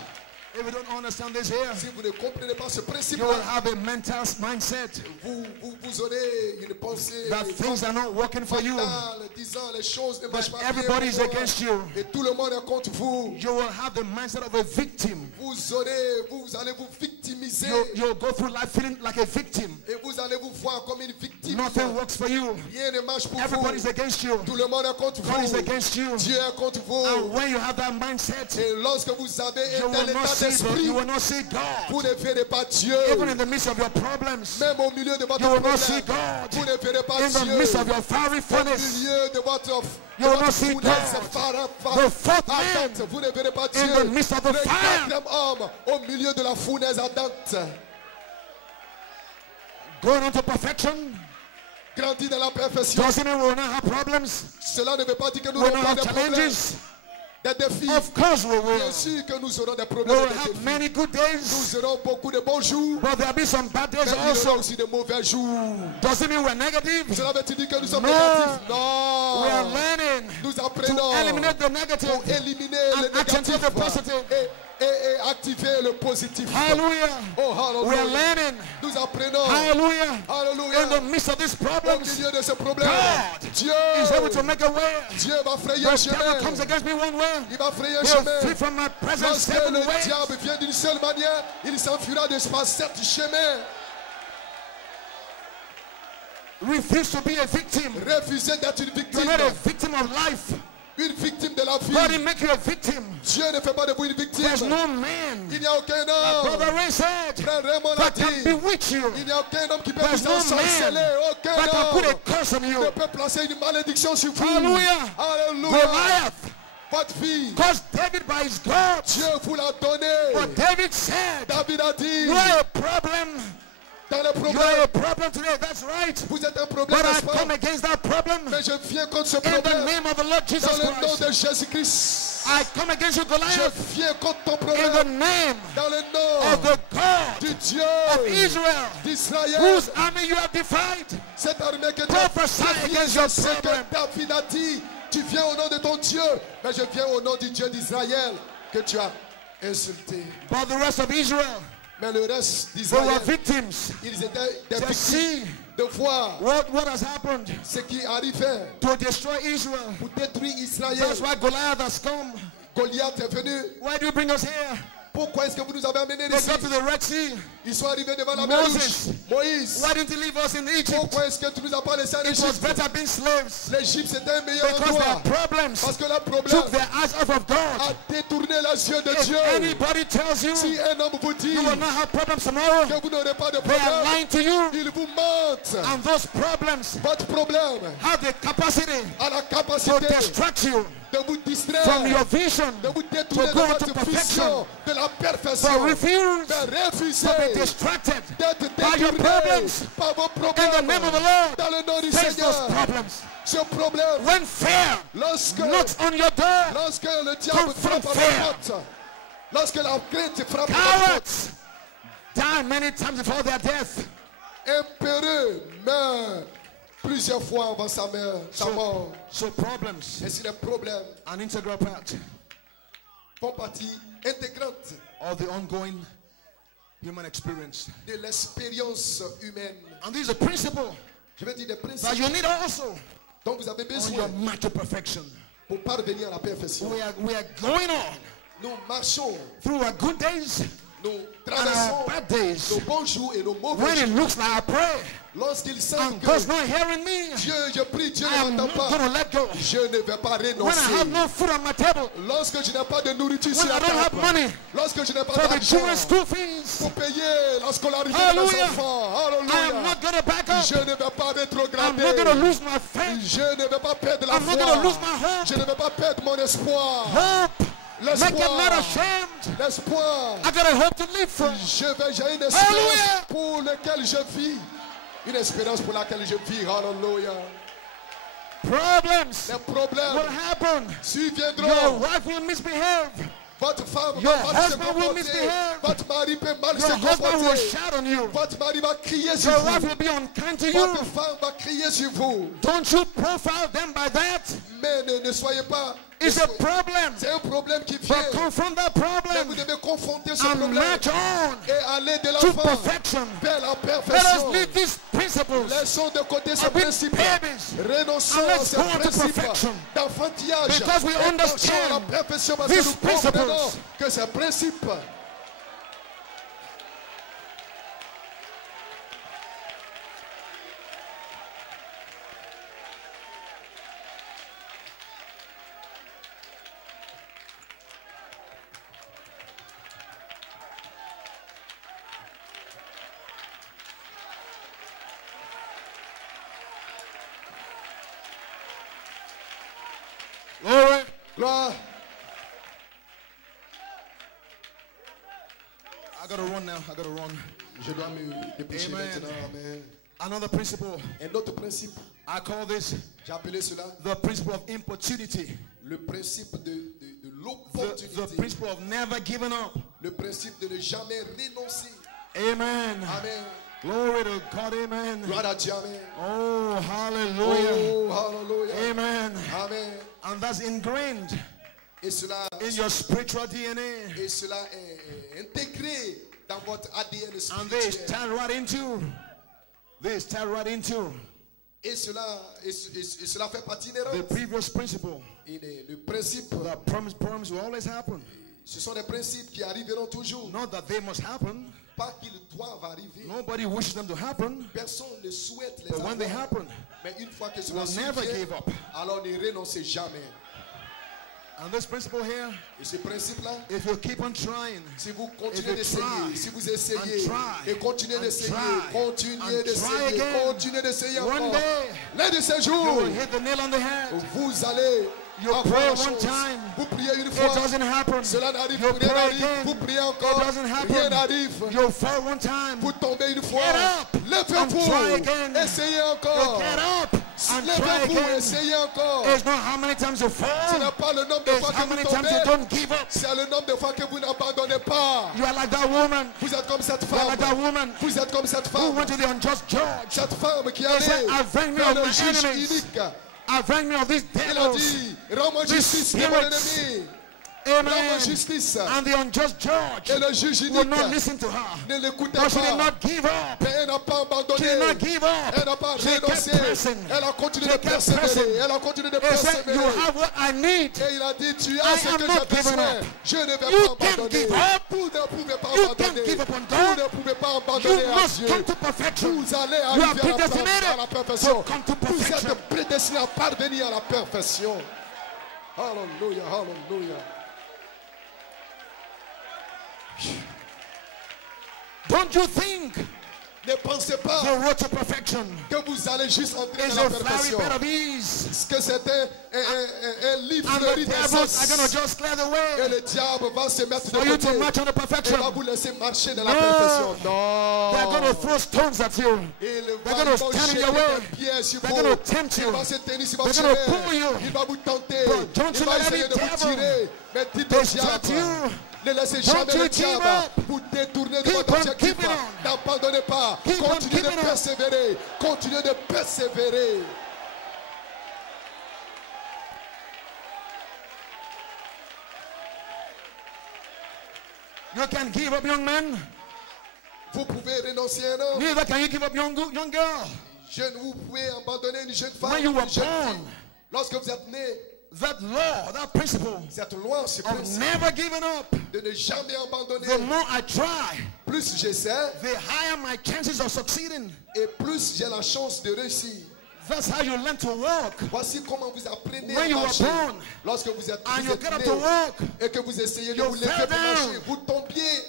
If you don't understand this here, Si vous ne comprenez pas ce you will principe-là, have a mental mindset vous aurez une pensée that things are not working for you. fatale, disant les choses ne That marchent pas bien everybody is pour moi. against you. Et tout le monde est contre vous. You will have the mindset of a victim. Vous allez vous victimiser You'll go through life feeling like a victim. et vous allez vous voir comme une victime. Nothing works for you. Rien ne marche pour Everybody is vous. against you. Tout le monde est contre God is vous. against you. Dieu est contre vous. And when you have that mindset, Et lorsque vous avez you un tel will not état see d'esprit, you will not see God. vous ne verrez pas Dieu. Even in the midst of your problems, Même au milieu de votre you will not problème, see God. vous ne verrez pas In the Dieu. midst of your fiery Au furnace, milieu de votre you will not see God. The fourth man ardente, vous ne verrez pas Dieu. in the midst of the Le fire. quatrième homme au milieu de la fournaise ardente. going on to perfection, Grandit dans la perfection. doesn't mean we will not have problems. Cela ne veut pas dire que nous We will n'aurons not pas have de problèmes, challenges. des défis. Of course we will. Bien sûr que nous aurons des We problèmes will et des have défis. many good days, Nous aurons beaucoup de bons jours, but there will be some bad days mais il y aura also. aussi de mauvais jours. Doesn't mean we're negative. Cela veut dire que nous sommes No. négatifs? We are Non. learning Nous to apprenons eliminate the pour negative éliminer and le accentuate the négatif positive. et activer le positif. Hallelujah. Oh, We are hallelujah. learning. Nous apprenons. Hallelujah. Hallelujah. In the midst of these Au problems, milieu de ce problème, God Dieu is able to make a way. Dieu va frayer un The devil comes chemin. against me one way. Il va frayer un He'll flee chemin. from my presence Lorsque 7 le ways. diable vient d'une seule manière, il s'enfuira de par 7 chemins. Refuse to be a victim. Refusez d'être une You're victime. not a victim of life. Une victime de la vie. God didn't make you a victim. Dieu ne fait pas de vous une victime. There's no man, Il n'y a aucun homme. Brother Ray said, Frère Raymond l'a that can dit. bewitch you. Il n'y a aucun homme qui peut There's vous no ensorceler. man Aucun that can put a homme curse on ne you. peut placer une malédiction sur vous. Hallelujah. Alléluia. Goliath, Votre vie, because David by his God. Dieu vous l'a donné. But David said, David a dit, you are a problem. dans le You are a problème, problem today. That's right. vous êtes un problème, But I n'est-ce pas? come against that problem Mais je viens contre ce in the problème. name of the Lord Jesus Dans le nom Christ. de Jésus-Christ. I come against you, Je Goliath, viens contre ton in the problème. name Dans le nom of the God du Dieu of Israel, d'Israël. whose army you have defied. Cette armée que tu Prophesy as against your ce que problem. David a dit. Tu viens au nom de ton Dieu. Mais je viens au nom du Dieu d'Israël que tu as insultés. But the rest of Israel, Mais le reste they d'Israël, were victims. ils étaient des Just see victimes de voir what has happened ce qui arrivait to destroy Israel. pour détruire Israël. That's why Goliath has come. Goliath est venu. Why do you bring us here? Pourquoi est-ce que vous nous avez amenés They ici? got to the Red Sea. Ils sont arrivés devant la mer Moses. Rouge. Moïse, Why didn't he leave us in Egypt? pourquoi est-ce que tu nous as pas laissé en It was Égypte? better being slaves. L'Égypte c'était un meilleur Because endroit. their problems Parce que le problème took their eyes off of God. a détourné les yeux de If Dieu. anybody tells you Si un homme vous dit you will not have problems tomorrow, que vous n'aurez pas de they are problème, lying to you. il vous ment. And those problems Votre problème have the capacity a la to capacité distract you de vous distraire, from your vision, de vous to détourner de go into votre perfection. vision, de la So perfection. refuse De refuser to be distracted d'être by your détourné problems. par vos In the problèmes. name of the Lord, Dans le nom du face those Seigneur, problems. ce problème, When fear lorsque knocks on your door, lorsque le diable confront frappe à fear. la porte, lorsque la crainte frappe à la porte, cowards die many times before their death. un peureux meurt plusieurs fois avant sa mort. So problems, Et si les problèmes an integral part font partie intégrante of the ongoing human experience. de l'expérience humaine, And this is a principle je vais dire des that principes you need also dont vous avez on your besoin march to perfection. pour parvenir à la perfection. We are going on Nous marchons, through our good days nous and traversons our bad days. nos bons jours et nos mauvais When it jours. looks like I pray Lorsqu'il sent and que God's not hearing me, Dieu, je prie, Dieu I am ne not m'entend pas, going to let go. je ne vais pas When I renoncer. have no food on my table, Lorsque je n'ai pas de nourriture when sur I la don't have table, money lorsque je n'ai pas for the d'argent children's school fees, pour payer la scolarité de Hallelujah. mes enfants, I am alléluia, not going to back up. je ne vais pas I'm rétrograder. not going to lose my faith. Je ne vais pas perdre la I'm not going to lose foi. my hope. Je ne vais pas perdre mon espoir. Hope. Make it not L'espoir. ashamed. L'espoir. I got a hope to live for. J'ai une espérance Hallelujah. pour laquelle je vis. Une espérance pour laquelle je vis. Alléluia. Problems Les problèmes will happen. Your surviendront. wife will misbehave. Votre femme Your va mal se husband will comporter. misbehave. Votre mari peut mal se Your husband will comporter. shout on you. Votre mari va crier sur Your wife vous. will be unkind to you. Votre femme va crier sur vous. Don't you profile them by that? Mais ne soyez pas. It's a problem. C'est un problème qui vient. But confront that Mais vous problem devez confronter ce and problème march on et aller de to l'avant perfection. vers la Let us perfection. leave these principles Laissons de côté ces of being principes. babies Renonçons and à let's ces go on to principes perfection. d'enfantillage. Because we Et marchons à la understand perfection parce que these nous comprenons principles. que ces principes Glory. gloire. I gotta run now. I gotta run. Je dois me dépêcher Amen. maintenant. Amen. Another principle. Un autre principe, I call this j'ai appelé cela the principle of importunity. le principe de The l'opportunité. principle of never giving up. Le principe de ne jamais renoncer. Amen. Amen. Glory to God. Amen. Gloire à Dieu. Amen. Oh, hallelujah. Oh, hallelujah. Amen. Amen. And that's ingrained Et cela, in your spiritual DNA. et cela est intégré dans votre ADN And they spirituel. stand right into. They stand right into Et cela fait partie the inhérente. previous principle. Le principe, The promise will always happen. ce sont des principes qui arriveront toujours. Not that they must happen. Pas qu'ils doivent arriver. Nobody wishes them to happen. Personne ne souhaite les But when they avoir. happen, Mais une fois que cela we'll never survient, give up. alors ne renoncez jamais. And this principle here, Et ce principe-là, if you keep on trying, si vous If continuez you d'essayer, try, si vous essayez, and try, et continuez and d'essayer, try, continuez and try d'essayer, again, continuez d'essayer one encore, day, l'un de ces you jours, will hit the nail on the head. vous allez You avoir pray la one chose. time, Vous priez une It fois, doesn't happen. cela n'arrive, You rien pray n'arrive, vous again. priez It encore, doesn't rien happen. n'arrive, You fall one time. vous tombez une fois, Get up and levez-vous, try again. essayez You encore, get up and try levez-vous, again. essayez encore. It's not how many times you Ce fall. n'est pas le nombre de It's fois how que many vous times you tombez, don't give up. c'est le nombre de fois que vous n'abandonnez pas. You are like that woman. Vous êtes comme cette You are like that femme. woman Vous êtes comme cette who femme. went to the unjust judge. Cette femme qui He said, allait avenge me vers of le my juge enemies. unique. Avenge me of these Il a devils. dit, rends-moi These justice de mon spirits. ennemi. Amen. Justice. And the unjust judge Et le juge will not listen to her. Ne l'écoutait But she did pas. not give up. Mais elle n'a pas abandonné. She did not give up. Elle n'a pas She kept renoncé. pressing. Elle a continué She de kept pressing. persévérer. Elle a continué de He said, persévérer. you have what I need. Et il a dit, tu as I ce am que not j'ai giving besoin. up. Je ne vais You pas can't abandonner. give up. Vous ne pouvez pas You abandonner. can't give up on Vous God. ne pouvez pas You abandonner à must Dieu. come to perfection. Vous allez You are arriver à predestinated la perfection. to come to Vous perfection. êtes prédestinés à parvenir à la perfection. Hallelujah, hallelujah. Don't you think Ne pensez pas the road to perfection que vous allez juste entrer is dans la a flowery perfection. bed of ease? Est-ce que c'était un livre And fleuri the devils are going to d'essence? just clear the Et way le diable va se mettre de for you to côté. march on the Et perfection. va vous laisser marcher dans la No. perfection. They are going to Non. throw stones at you. Il They're va going to stand in jeter your way. des pièges sur They're vous. going to tempt Il you. va se tenir sur votre They're going to chemin. pull you. Il va vous tenter. But don't Il you va let essayer any de vous devil tirer. Mais dites au distract diable, you. ne laissez Don't jamais you le give diable up. vous détourner de Keep votre on objectif. keeping on. N'abandonnez pas. Keep on Continuez de keeping on. persévérer. Continuez de persévérer. You can give up, young man. Vous pouvez renoncer à un homme. Neither can you give up, young girl. Jeune, vous pouvez abandonner une jeune femme. When you were Une jeune born, fille. Lorsque vous êtes né, that law, that principle cette loi, ce of principe never giving up, de ne jamais abandonner. the more I try, Plus j'essaie the higher my chances of succeeding. et plus j'ai la chance de réussir. That's how you learn to walk. Voici comment vous apprenez When à you were marcher. born, Lorsque vous êtes, and vous you êtes get up né to walk, et que vous essayez de you vous lever fell pour down. marcher, vous tombiez,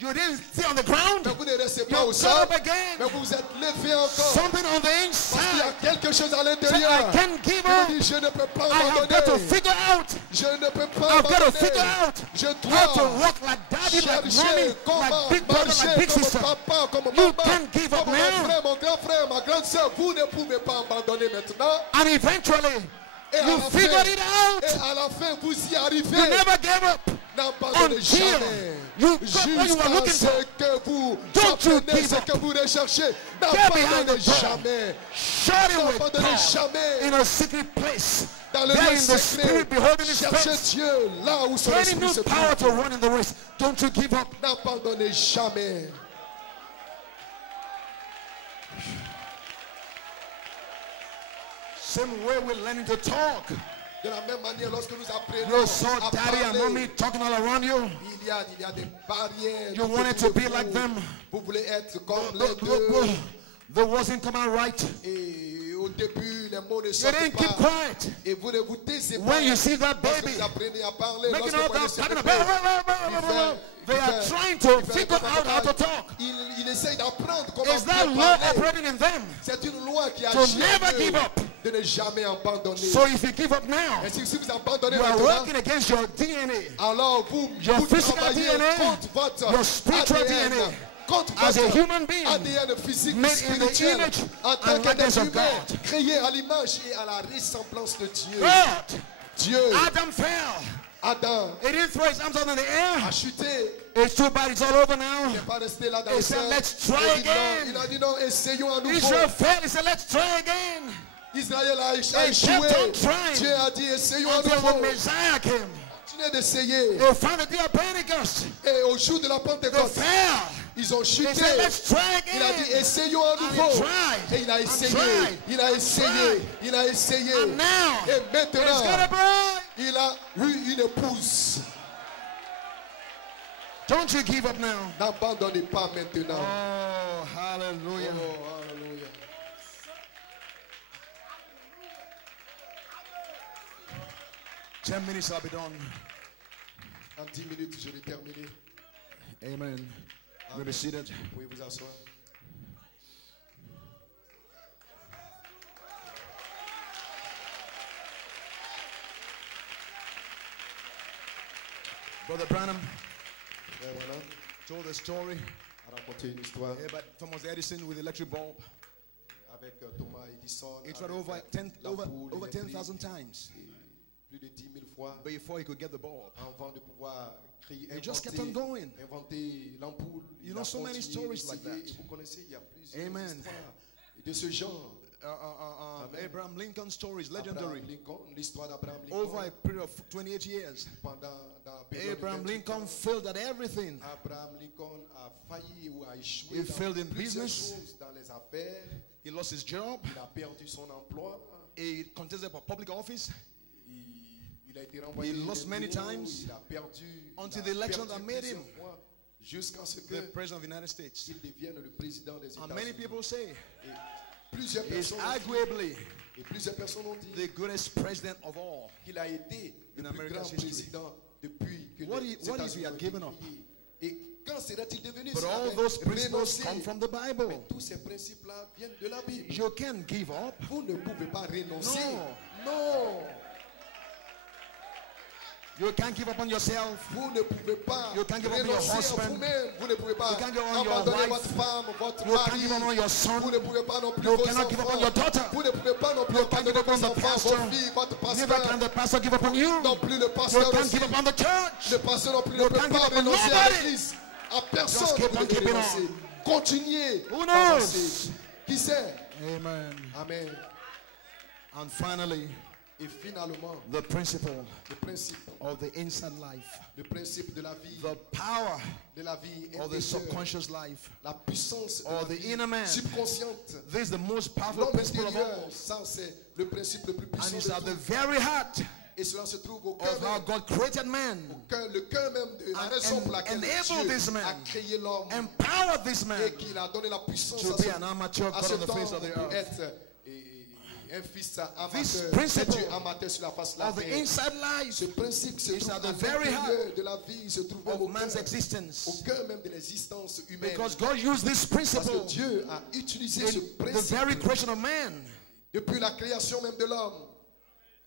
you didn't stay on the ground. mais vous ne restez You pas au got sol, up again. mais vous vous êtes levé encore. Something on the Parce qu'il y a inside quelque chose à said, l'intérieur. I can't give Il vous up. dit, je ne peux pas I have got to abandonner. figure out. Je ne peux pas I've got to abandonner. figure out Je how to dois walk like daddy, like mommy, chercher comment like big brother, marcher like big comme sister. papa, comme You maman, can't give up comme mon now. frère, mon grand frère, ma grande soeur. Vous ne pouvez pas abandonner maintenant. And eventually, Et à you la figured fin- it Et out. à la fin, vous y arrivez. You never gave up N'abandonnez until jamais. you got what you were looking Jusqu'à for. ce que vous Don't you apprenez give ce up. que vous recherchez. Get behind N'abandonnez the door. jamais. Shut it with N'abandonnez God jamais. in a secret place. Dans le There lieu in the secret, spirit, beholding His cherchez face. Dieu là où son Any esprit new se power trouve. to run in the race. Don't you give up. N'abandonnez jamais. Same way we're learning to talk. De la même manière, lorsque nous apprenons You saw à daddy and parler, mommy talking all around you. il y a des barrières. You wanted to be like them. Vous voulez être comme Look, les look, look. deux. The words didn't come out right. Et au début, les mots ne You sortent didn't keep pas. quiet. Et vous ne vous taisez pas. When you see that Lorsque baby vous apprenez à parler, making lorsque all vous that connaissez talking le about, they are trying to figure out how to talk. Il essaye d'apprendre comment Is that bien law parler. operating in them? C'est une loi qui To agit en never eux give up. de ne jamais abandonner. So if you give up now, Et si vous abandonnez you are maintenant, working against your DNA. alors vous Your physical travaillez DNA, contre votre your spiritual ADN, DNA. contre As a votre human being, ADN physique, made in the spirituel, image en tant and likeness qu'être of humain, God. créé à l'image et à la ressemblance de Dieu. God, Dieu, Adam fell. Adam, He didn't throw his arms out in the a air. chuté. It's too bad it's all over now. Il n'est pas resté là dans He le said, ciel. let's try Il a dit non, again. il a dit non, essayons à nouveau. Israel fell. He said, let's try again. Israël a They échoué. kept on trying Dieu a dit essayons à until nouveau. when Messiah came. Continuez d'essayer. They found the day of Pentecost. Et au jour de la They Pentecôte, fell. ils ont He chuté. said, let's try Il a dit again. essayons à And nouveau. he tried. Et il a And essayé. tried. Il a essayé. Tried. Il a essayé. And now, Et he's maintenant, got a bride. il a eu une épouse. Don't you give up now. N'abandonnez pas maintenant. Oh, hallelujah. Oh, alléluia. Ten minutes, I'll be done. En 10 minutes, je vais terminer. Amen. We'll be seated. Vous pouvez vous asseoir. Brother Branham Et voilà, told a story on a raconté une histoire about Thomas Edison with the electric bulb. avec Thomas Edison. He tried avec over l'ampoule over électrique. 10,000 times Plus de 10 000 fois before he could get the bulb. avant de pouvoir créer, He just kept on going. inventer l'ampoule. You Il know, a so many continué stories like d'essayer. that. Et vous connaissez, il y a plusieurs Amen. histoires de ce genre. Amen. Abraham Lincoln stories, legendary. Abraham Lincoln, l'histoire d'Abraham Over Lincoln a period of 28 years. pendant Abraham Lincoln failed at everything. Abraham Lincoln a failli ou a échoué He failed in dans plusieurs business. choses dans les affaires. He lost his job. Il a perdu son emploi. He contested for public office. Il a été renvoyé. He lost many times. Il a perdu. Until the election that made him jusqu'à ce que the president of the United States. il devienne le président des And many États-Unis. people say Plusieurs he's personnes arguably et plusieurs personnes ont dit the greatest president of all. qu'il a été le in plus America's grand history. président depuis que What les if he États-Unis had ont given été up? créés. Et quand sera-t-il devenu? But s'il all avait those principles renoncé? come from the Bible. Mais tous ces principes-là viennent de la Bible. You can't give up. Vous ne pouvez pas renoncer. No. Non. You can't give up on yourself. Vous ne pouvez pas You can't give up on your renoncer à husband. vous-même. Vous ne pouvez pas You can't give up on your abandonner wife. votre femme, votre You mari. can't give up on your son. Vous ne pouvez pas non plus You vos cannot give up on enfants. your daughter. Vous ne pouvez pas non plus You can't give abandonner up on vos the enfants, pastor. vos filles, votre Neither pasteur. can the pastor give up on you. Non plus le You pasteur can't aussi. give up on the church. Le pasteur non plus You ne peut can't pas give up on renoncer à nobody. l'église. À personne Just keep vous on devez keeping renoncer. Continuez Who d'avancer. knows? Qui sait? Amen. Amen. And finally, Et finalement, the principle le principe of the inside life, de la vie, the power de la vie of the intérieure, subconscious life, la puissance de or la the vie inner man. subconsciente. This is the most powerful L'homme principle of intérieur, all. ça c'est le principe le plus And puissant it's de at the tout. very heart Et cela se trouve au of cœur how même, God created man, le cœur même de la And raison pour laquelle enable this Dieu man. a créé l'homme empowered this man et qu'il a donné la puissance to à be ce, an amateur à God ce on the temps face of the pour earth. être un fils This amateur, principle un Dieu amateur sur la face de la of the terre. inside life Ce principe se is trouve at à the very l'intérieur de la vie, se trouve même of man's au existence. cœur même de l'existence humaine. Because God used this Parce que principle Dieu a utilisé ce in the principe very creation of man. depuis la création même de l'homme.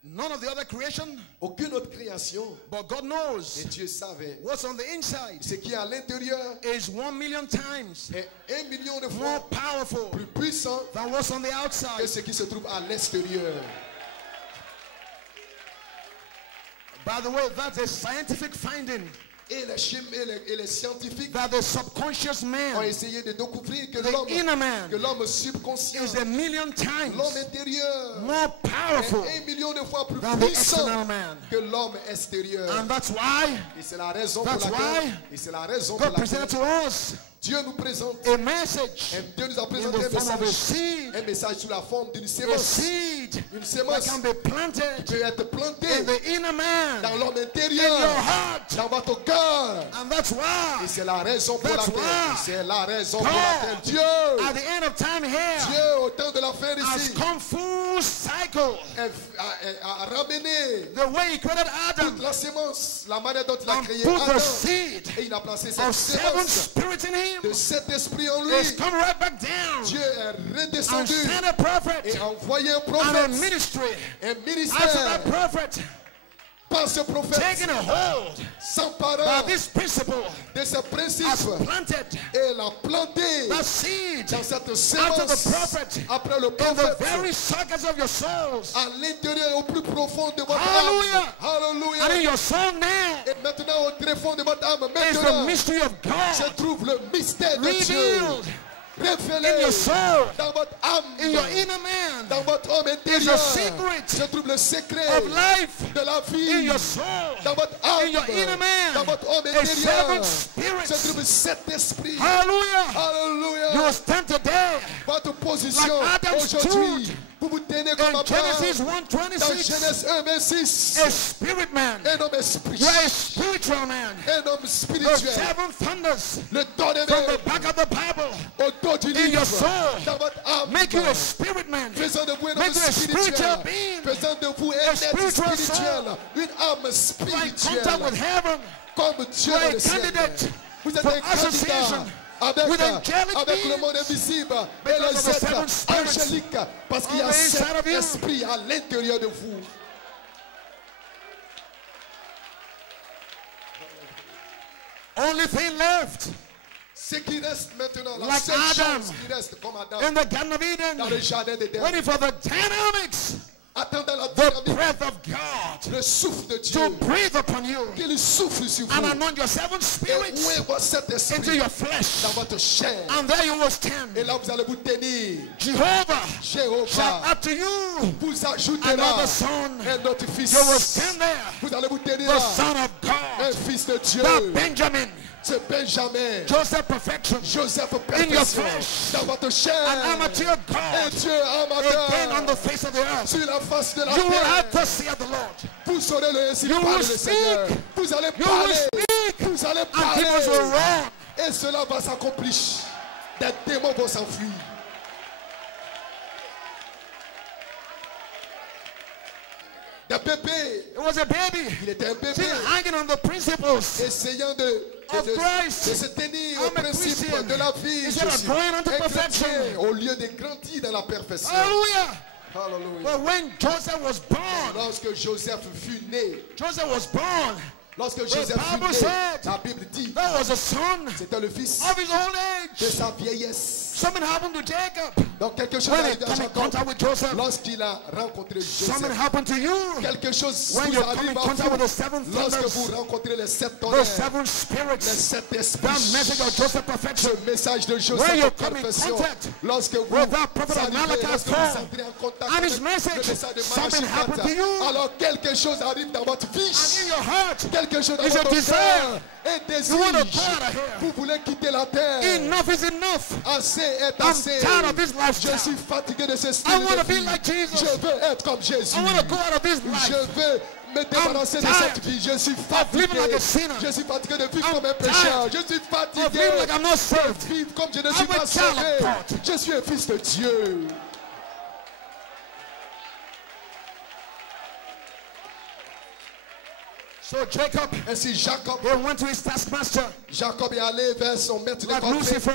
None of the other creation, Aucune autre création, but God et knows Dieu savait. what's on the inside Ce qui est à l'intérieur is 1,000,000 times est 1 million de more fois powerful plus puissant than what's on the que outside. ce qui se trouve à l'extérieur. By the way, that's a scientific finding Et les scientifiques that the subconscious ont man, essayé de découvrir que the inner man, l'homme subconscient, is 1,000,000 times l'homme intérieur, more powerful est 1 million de fois plus than the puissant external man. que l'homme extérieur. And that's why Et c'est la raison That's pour laquelle, why et c'est la raison pour God presented laquelle to us Dieu nous présente, a message Dieu nous a in présenté the form of a seed, un message sous la forme d'une a sémence. seed Une that sémence can be planted peut être plantée in the inner man, dans l'homme in intérieur, your heart. dans votre cœur. And that's why Et c'est la raison pour That's laquelle, why c'est la raison pour God, laquelle Dieu, at the end of time here, Dieu au temps de la fin has ici, come full cycle. a ramené The way he created toute Adam la sémence, la manière dont il a and créé put the Adam. seed Et il a placé cette of 7 sémence spirits in him. de cet esprit en lui. It's come right back down Dieu est and redescendu sent a prophet et a envoyé un and a prophète, ministry. un After ministère that prophet par ce prophète, taking a hold s'emparant by this principle de ce principe has planted et l'a planté the seed dans cette after sémence the prophet après le in the prophète very circuits of your souls. à l'intérieur au plus profond de votre Hallelujah. âme. Alléluia. And in your soul now Et maintenant au très fond de votre âme, is the maintenant mystery of se God trouve le mystère de Dieu revealed révélé in your soul, dans votre âme, in your inner man, dans votre homme is intérieur. the secret Se trouve le secret of life de la in vie your soul, dans votre âme, in your inner man, dans votre homme a seven intérieur. Se spirits. trouve cet esprit. Hallelujah. Alléluia. You stand today Votre position like Adam aujourd'hui, stood vous vous tenez comme in Abraham Genesis dans 1:26, Genèse 1:26. a spirit man. Un homme esprit, You're a spiritual man. un homme The spirituel. seven thunders Le don de from the mer back of the Bible au dos du in your livre soul dans votre âme. make you a spirit man. Faisant de vous un homme Make you a spiritual spirituel. being. Faisant de vous un être spiritual spirituel. soul. Une âme Right spirituelle. contact with heaven. Comme Dieu You're dans a le ciel. candidate Vous êtes for un candidat association avec with angelic le beings. monde invisible et Because of les the seven êtres spirits angéliques. Parce qu'il y on a the inside cet of you. esprit à l'intérieur de vous. Only thing left Ce qui reste maintenant, la Like seule Adam. chose qui reste comme Adam in the Garden of dans le Eden, jardin d'Éden, waiting for the dynamics the breath of God le souffle de Dieu, to breathe upon you qu'il souffle sur vous, and anoint your seven spirits into your flesh, dans votre chair, and there you will stand. et là vous allez vous tenir. Jehovah shall Jéhovah add to you vous ajoutera another son. un autre fils. You will stand there, Vous allez vous tenir the là, Son of un God, fils de Dieu, the Benjamin, c'est Benjamin, Joseph perfection, Joseph in your perfection, flesh, dans votre an chair, amateur et God, Dieu again on amateur, the face of the earth. sur la face de la You will have terre. to see the Lord. Vous saurez le ainsi You parler will le Seigneur. speak. Vous allez You will parler, speak, vous allez and demons will parler, run. et cela va s'accomplir. Des démons vont s'enfuir. Des bébés, It was a baby, il était un bébé, still hanging on the principles essayant de se tenir au I'm a principe Christian. de la vie. Instead of going unto perfection. Au lieu de grandir dans la perfection. Hallelujah. Hallelujah. But when Joseph was born, Lorsque Joseph fut né, Joseph was born, lorsque Joseph fut Bible né, said la Bible dit, that was a son c'était le fils of his old de age. sa vieillesse. Something happened to Jacob. Donc quelque chose When he arrive à come in Jacob contact with Joseph, lorsqu'il a rencontré something Joseph. happened to you. Quelque chose When vous you come arrive in à contact with the vous seven lorsque thunders, vous rencontrez les sept the tonnerres, seven les spirits, sept that esprits. message of Joseph perfection. Ce message de When Joseph you de come in perfection, contact lorsque vous with that prophet of arrivez, Malachi lorsque vous 4, entrez en contact and avec his le message, message de something Malachi happened to 4, you. alors quelque chose arrive dans votre vie, And in your heart, quelque chose dans is a votre desire. cœur, un désir. You want to go out of here. Vous voulez quitter la terre. Enough is enough. Assez est I'm assez. tired of this Je lifestyle. suis fatigué de ce style I want de to be vie. like Jesus. Je veux être comme Jésus. I want to go out of this Je life. veux me débarrasser de tired cette vie. Je suis living fatigué. like a sinner. Je suis fatigué de vivre I'm comme un pécheur. tired Je suis of fatigué living like I'm not de saved. vivre comme je ne suis I'm a pas child of sauvé. God. Je suis un fils de Dieu. So Jacob, Ainsi Jacob, he went to his taskmaster, Jacob est allé vers son maître de like corvée. Lucifer.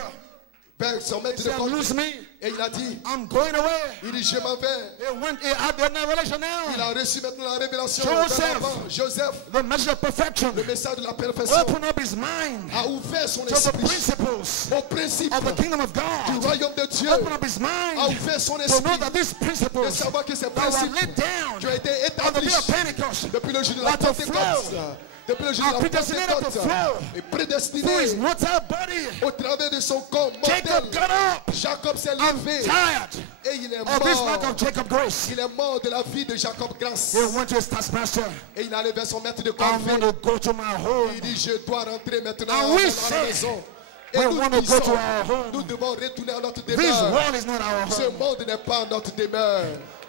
Vers son He maître de said, corvée. lose me. Et il a dit, I'm going away. il dit, je m'en vais. He had the revelation Il now. a reçu maintenant la révélation. Joseph. Dorénavant, Joseph, The message of perfection. le message de la perfection, Open up his mind a ouvert son to the esprit principles au principe of the kingdom of du God. royaume de Dieu. Open up his A mind ouvert son to know esprit that these de principles savoir que ces that were principes laid down qui ont été on the day établis of Pentecost depuis le jour de la are to Pentecôte, flow depuis le jour are de la predestinated to Pentecôte, flow et through prédestiné his mortal body. au travers de son corps Jacob mortel. got up. Jacob s'est I'm levé tired et il est of this lack mort. of Jacob grace. Il est mort de la vie de Jacob Grâce. He went to his taskmaster. Et il allait vers son maître de I'm corvée. going to go to my home. Il dit, je dois rentrer maintenant And à we la say, maison. Et we nous want to go to disons, our home. nous devons retourner à notre This demeure. world is not our Ce home. monde n'est pas notre demeure.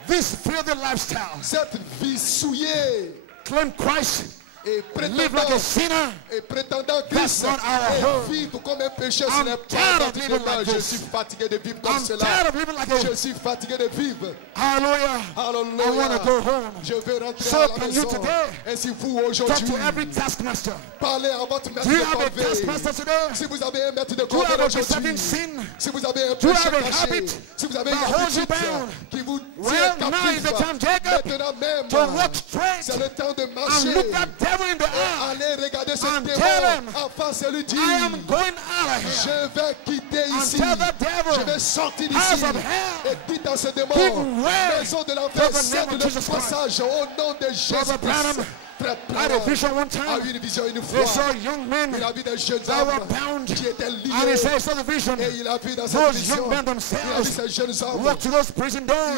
This filthy lifestyle. Cette vie souillée Claim Christ. et Live like a sinner. prétendant Christ not our et home. vivre comme un pécheur, ce I'm n'est tired pas of notre living demeure. like Je this. suis fatigué de vivre comme I'm cela. tired of living like Je a... suis fatigué de vivre. Hallelujah. I want to Alléluia. go home. Je veux rentrer So à la can you maison. today Ainsi vous talk aujourd'hui, to every taskmaster. parlez à votre maître Do you de have a corvée. taskmaster today? Si vous avez un maître de Do you corvée have a aujourd'hui, besetting sin? si vous avez un Do you péché have a caché, habit si vous avez that une holds you habitude bound? qui vous Well, tient now is the captif, time, Jacob, maintenant même, to walk straight c'est le temps de and marcher. look that devil in the eye. Allez regarder ce and démon tell him, en face et lui dire, I am going out of here. je vais quitter And ici, tell the devil, je vais sortir house d'ici, of hell, et dites à ce démon, give way maison de to l'enfer, the name cède of le Jesus passage au nom de Brother Branham Jésus-Christ. Frère I had a Branham vision one a time. eu une vision une They fois. saw young men Il a vu des jeunes that were hommes bound. qui étaient And he liés. said, saw the vision. Et il a vu dans cette Those vision, young men il a vu themselves ces jeunes hommes, walk to those prison doors.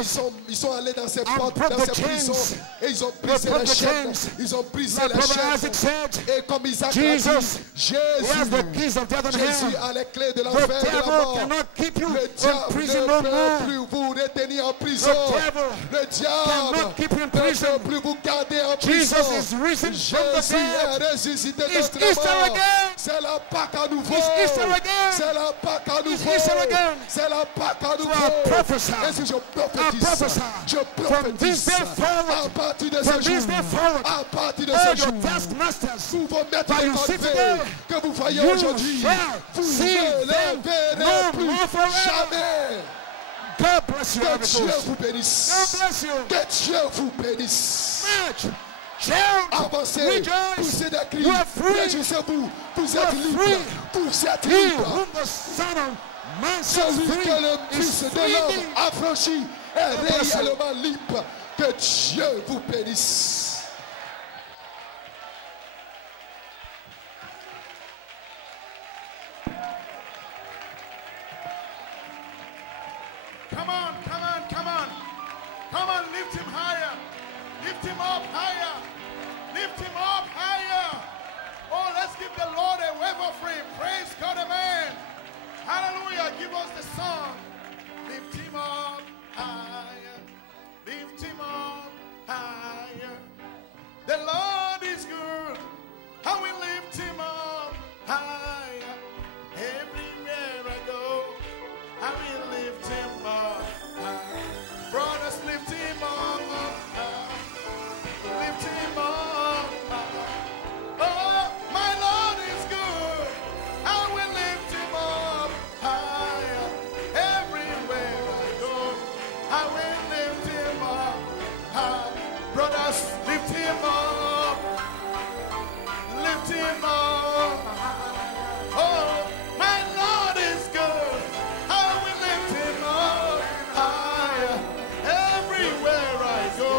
ils sont allés dans ces And portes, broke dans the ces prisons, chains. et ils ont brisé broke les the chaînes, chains. ils ont brisé Like les Brother Isaac chaînes. said, Et comme Isaac l'a Jesus, dit, he has the Jésus, keys of death and Jésus hell. a les clés de The l'enfer et de la devil mort. cannot keep you Le in diable prison ne no peut more. plus vous retenir en prison. The devil Le diable cannot keep you in ne prison. peut plus vous garder en Jesus prison. is risen from the Jésus dead. est ressuscité It's d'entre les Easter morts. again. C'est la Pâque à nouveau. It's Easter again. C'est la Pâque à nouveau. Easter again. C'est la Pâque à nouveau. I prophesy. Et si je I prophétise, prophesy. je From this prophétise day forward, à partir de from ce this jour, day forward, à partir de all ce your jour, taskmasters tous vos maîtres that de you see corvée today, que vous voyez you aujourd'hui, shall vous see ne them les no verrez plus more forever. jamais. God bless you, Que Holy Dieu Ghost. vous bénisse. God bless you. Que Dieu vous bénisse. March. Shout. Avancez, Rejoice. poussez des cris, You are free. réjouissez-vous, vous You are êtes libre, free. vous êtes He libre. whom the Son of Man sets Celui free que le is Fils de free l'homme indeed. a franchi est bless you. réellement libre. Que Dieu vous bénisse. Come on, come on, come on. Come on, lift him higher. Lift him up higher. Lift him up higher. Oh, let's give the Lord a wave of free. Praise God, amen. Hallelujah. Give us the song. Lift him up higher. Lift him up higher. The Lord is good. How we lift him up higher. Everywhere I go, I will lift him up high. Brothers, lift him up high. Lift him up high. Oh, my Lord is good. I will lift him up higher. Everywhere I go, I will lift him up high. Brothers, lift him up. Lift him up. Oh, my Lord is good. I will lift him up higher. Everywhere I go,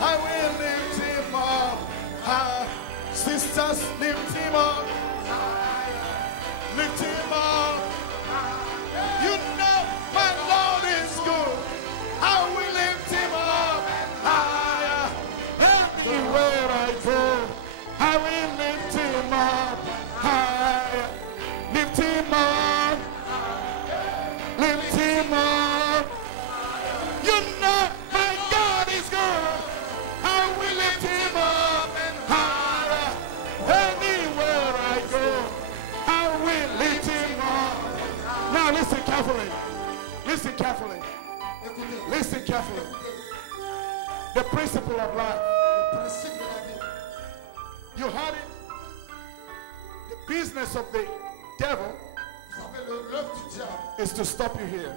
I will lift him up high. Sisters, lift him up. Lift him up. You know my Lord is good. I will lift him up higher. Everywhere I go, I will lift him up higher. Lift him up. Lift him up. You know my God is good. I will lift him up higher. Anywhere I go, I will lift him up. Now listen carefully. Listen carefully. Listen carefully. The principle of life. You heard it. The business of the devil is to stop you here.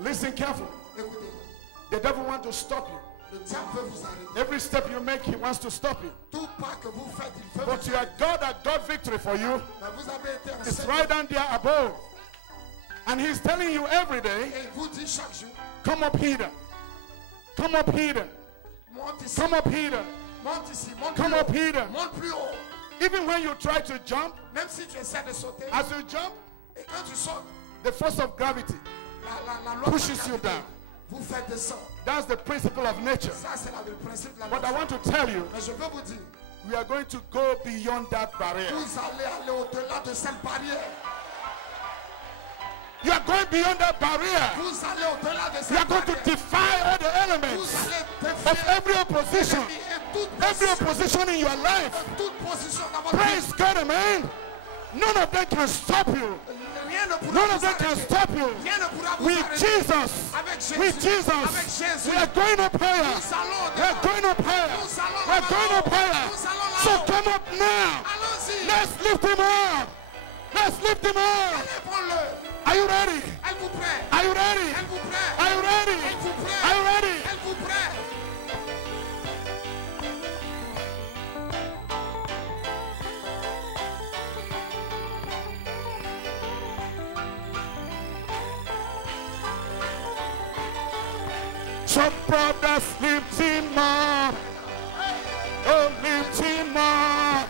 Listen carefully. The devil wants to stop you. Every step you make, he wants to stop you. But you are God that got victory for you. It's right down there above. And he's telling you every day, come up here. Come up here. Come up here. Come up here. Even when you try to jump, as you jump, the force of gravity pushes you down. That's the principle of nature. But I want to tell you, we are going to go beyond that barrier. You are going beyond that barrier. You are going to defy all the elements of every opposition. Every opposition in your life. Praise God, amen. None of them can stop you. None of them can stop you. With Jesus, we are going up higher. We are going up higher. We are going up higher. So come up now. Let's lift him up. Let's lift him up. Are you ready? Are you ready? Are you ready? Are you ready? So brothers, lift him up. Oh, lift him up.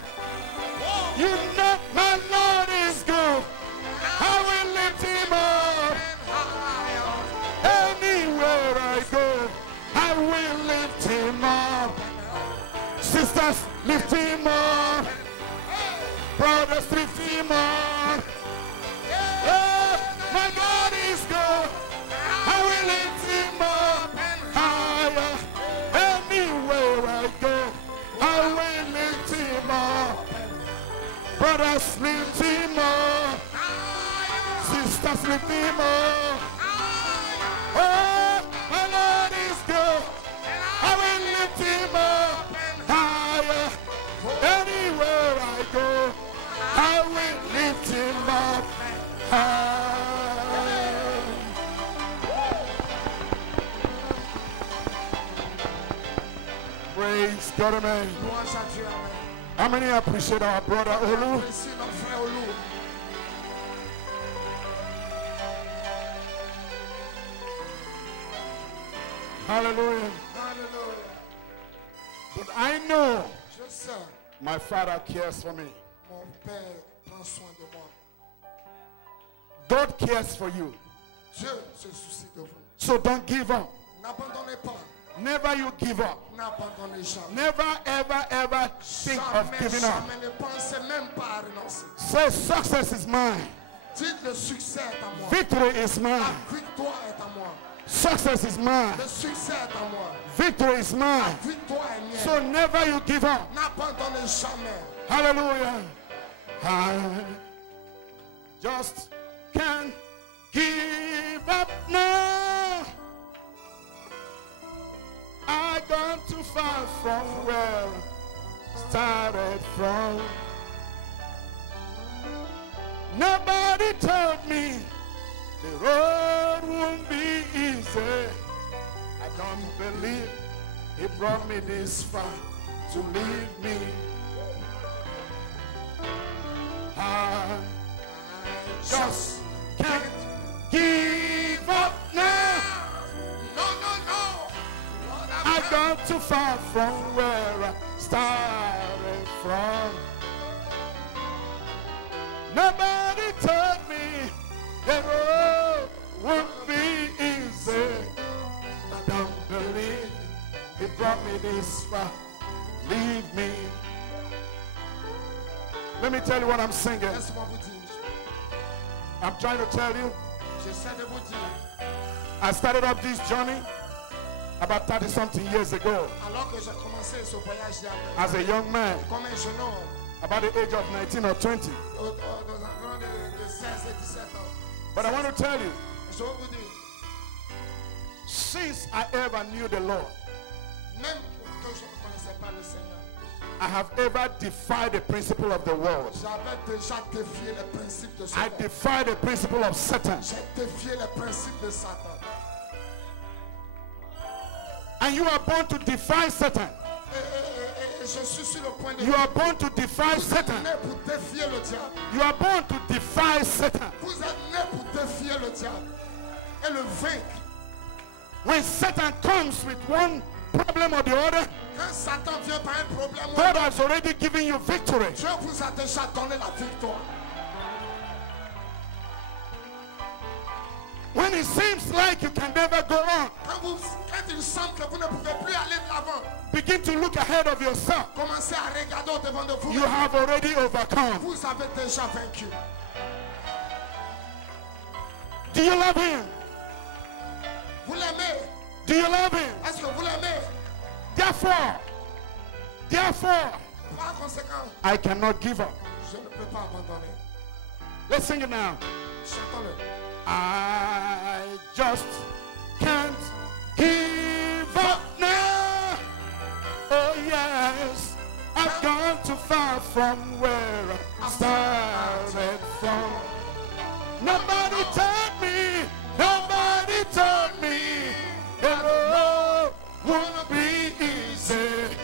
You know my Lord is good. I will lift him up. Anywhere I go, I will lift him up. Sisters, lift him up. Brothers, lift him up. Oh, my God is good. I will lift him up higher. Anywhere I go, I will lift him up. Brothers, lift him up. Sisters, lift him up. Oh, my Lord is good. I will lift him up higher. Anywhere I go, I will lift him up higher. Praise God, amen. How many appreciate our brother Olu? Hallelujah. Hallelujah. But I know Je sais, my Father cares for me. mon Père prend soin de moi. God cares for you. Dieu se soucie de vous. So don't give up. N'abandonnez pas. Never you give up. N'abandonnez jamais. Never, ever, ever think of giving up. Jamais, ne pensez même pas à renoncer. Say success is mine. Dites le succès est à moi. Victory is La mine. victoire est à moi. Success is mine. Le succès est à moi. Victory is mine. La victoire est mienne. So never you give up. N'abandonnez jamais. Hallelujah. I just can't give up now. I gone too far from where I started from. Nobody told me the road won't be easy. I don't believe He brought me this far to leave me. I just can't give up now. No, no, no. I've gone too far from where I started from. Nobody told me the road would be easy. I don't believe He brought me this far. Leave me. Let me tell you what I'm singing. Laisse-moi vous dire. I'm trying to tell you. J'essaie de vous dire. I started up this journey about 30-something years ago Alors que j'ai commencé ce voyage as a young man, comme un jeune homme, about the age of 19 or 20. aux environs de 16 et 17 ans. But I want to tell you, Je veux vous dire, since I ever knew the Lord, même que je ne connaissais pas le Seigneur, I have ever defied the principle of the world. j'avais déjà défié les principes de ce I monde. defied the principle of Satan. J'ai défié les principes de Satan. And you are born to defy Satan. Et je suis sur le point de You are born to defy vous êtes Satan. né pour défier le diable. You are born to defy Satan. Vous êtes né pour défier le diable et le vaincre. When Satan comes with one problem or the other, Quand Satan vient par un problème, God has already given you victory. Dieu vous a déjà donné la victoire. When it seems like you can never go on, Quand il semble que vous ne pouvez plus aller de l'avant, begin to look ahead of yourself. commencez à regarder au-devant de vous. You have already overcome. Vous avez déjà vaincu. Do you love Him? Vous l'aimez? Do you love Him? Est-ce que vous l'aimez? Therefore, Par conséquent, I cannot give up. je ne peux pas abandonner. Let's sing it now. Chantons-le. I just can't give up now. Oh yes, I've gone too far from where I started from. Nobody told me the road won't be easy.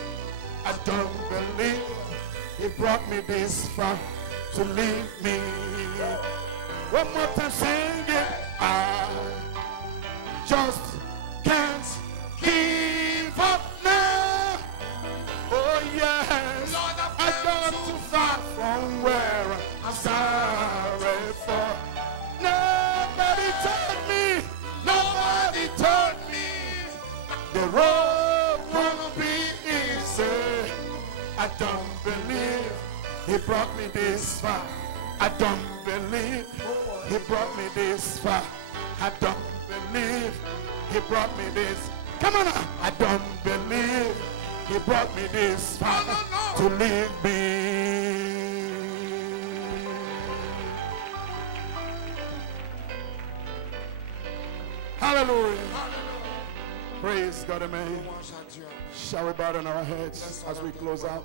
I don't believe He brought me this far to leave me. One more time, sing it. I just can't give up now. Oh yes, I've gone too far from where I started from. Nobody told me the road won't be easy. I don't believe He brought me this far. I don't believe He brought me this far. I don't believe He brought me this. Come on now. I don't believe He brought me this far to leave me. Hallelujah. Praise God, amen. Shall we bow down our heads as we close out?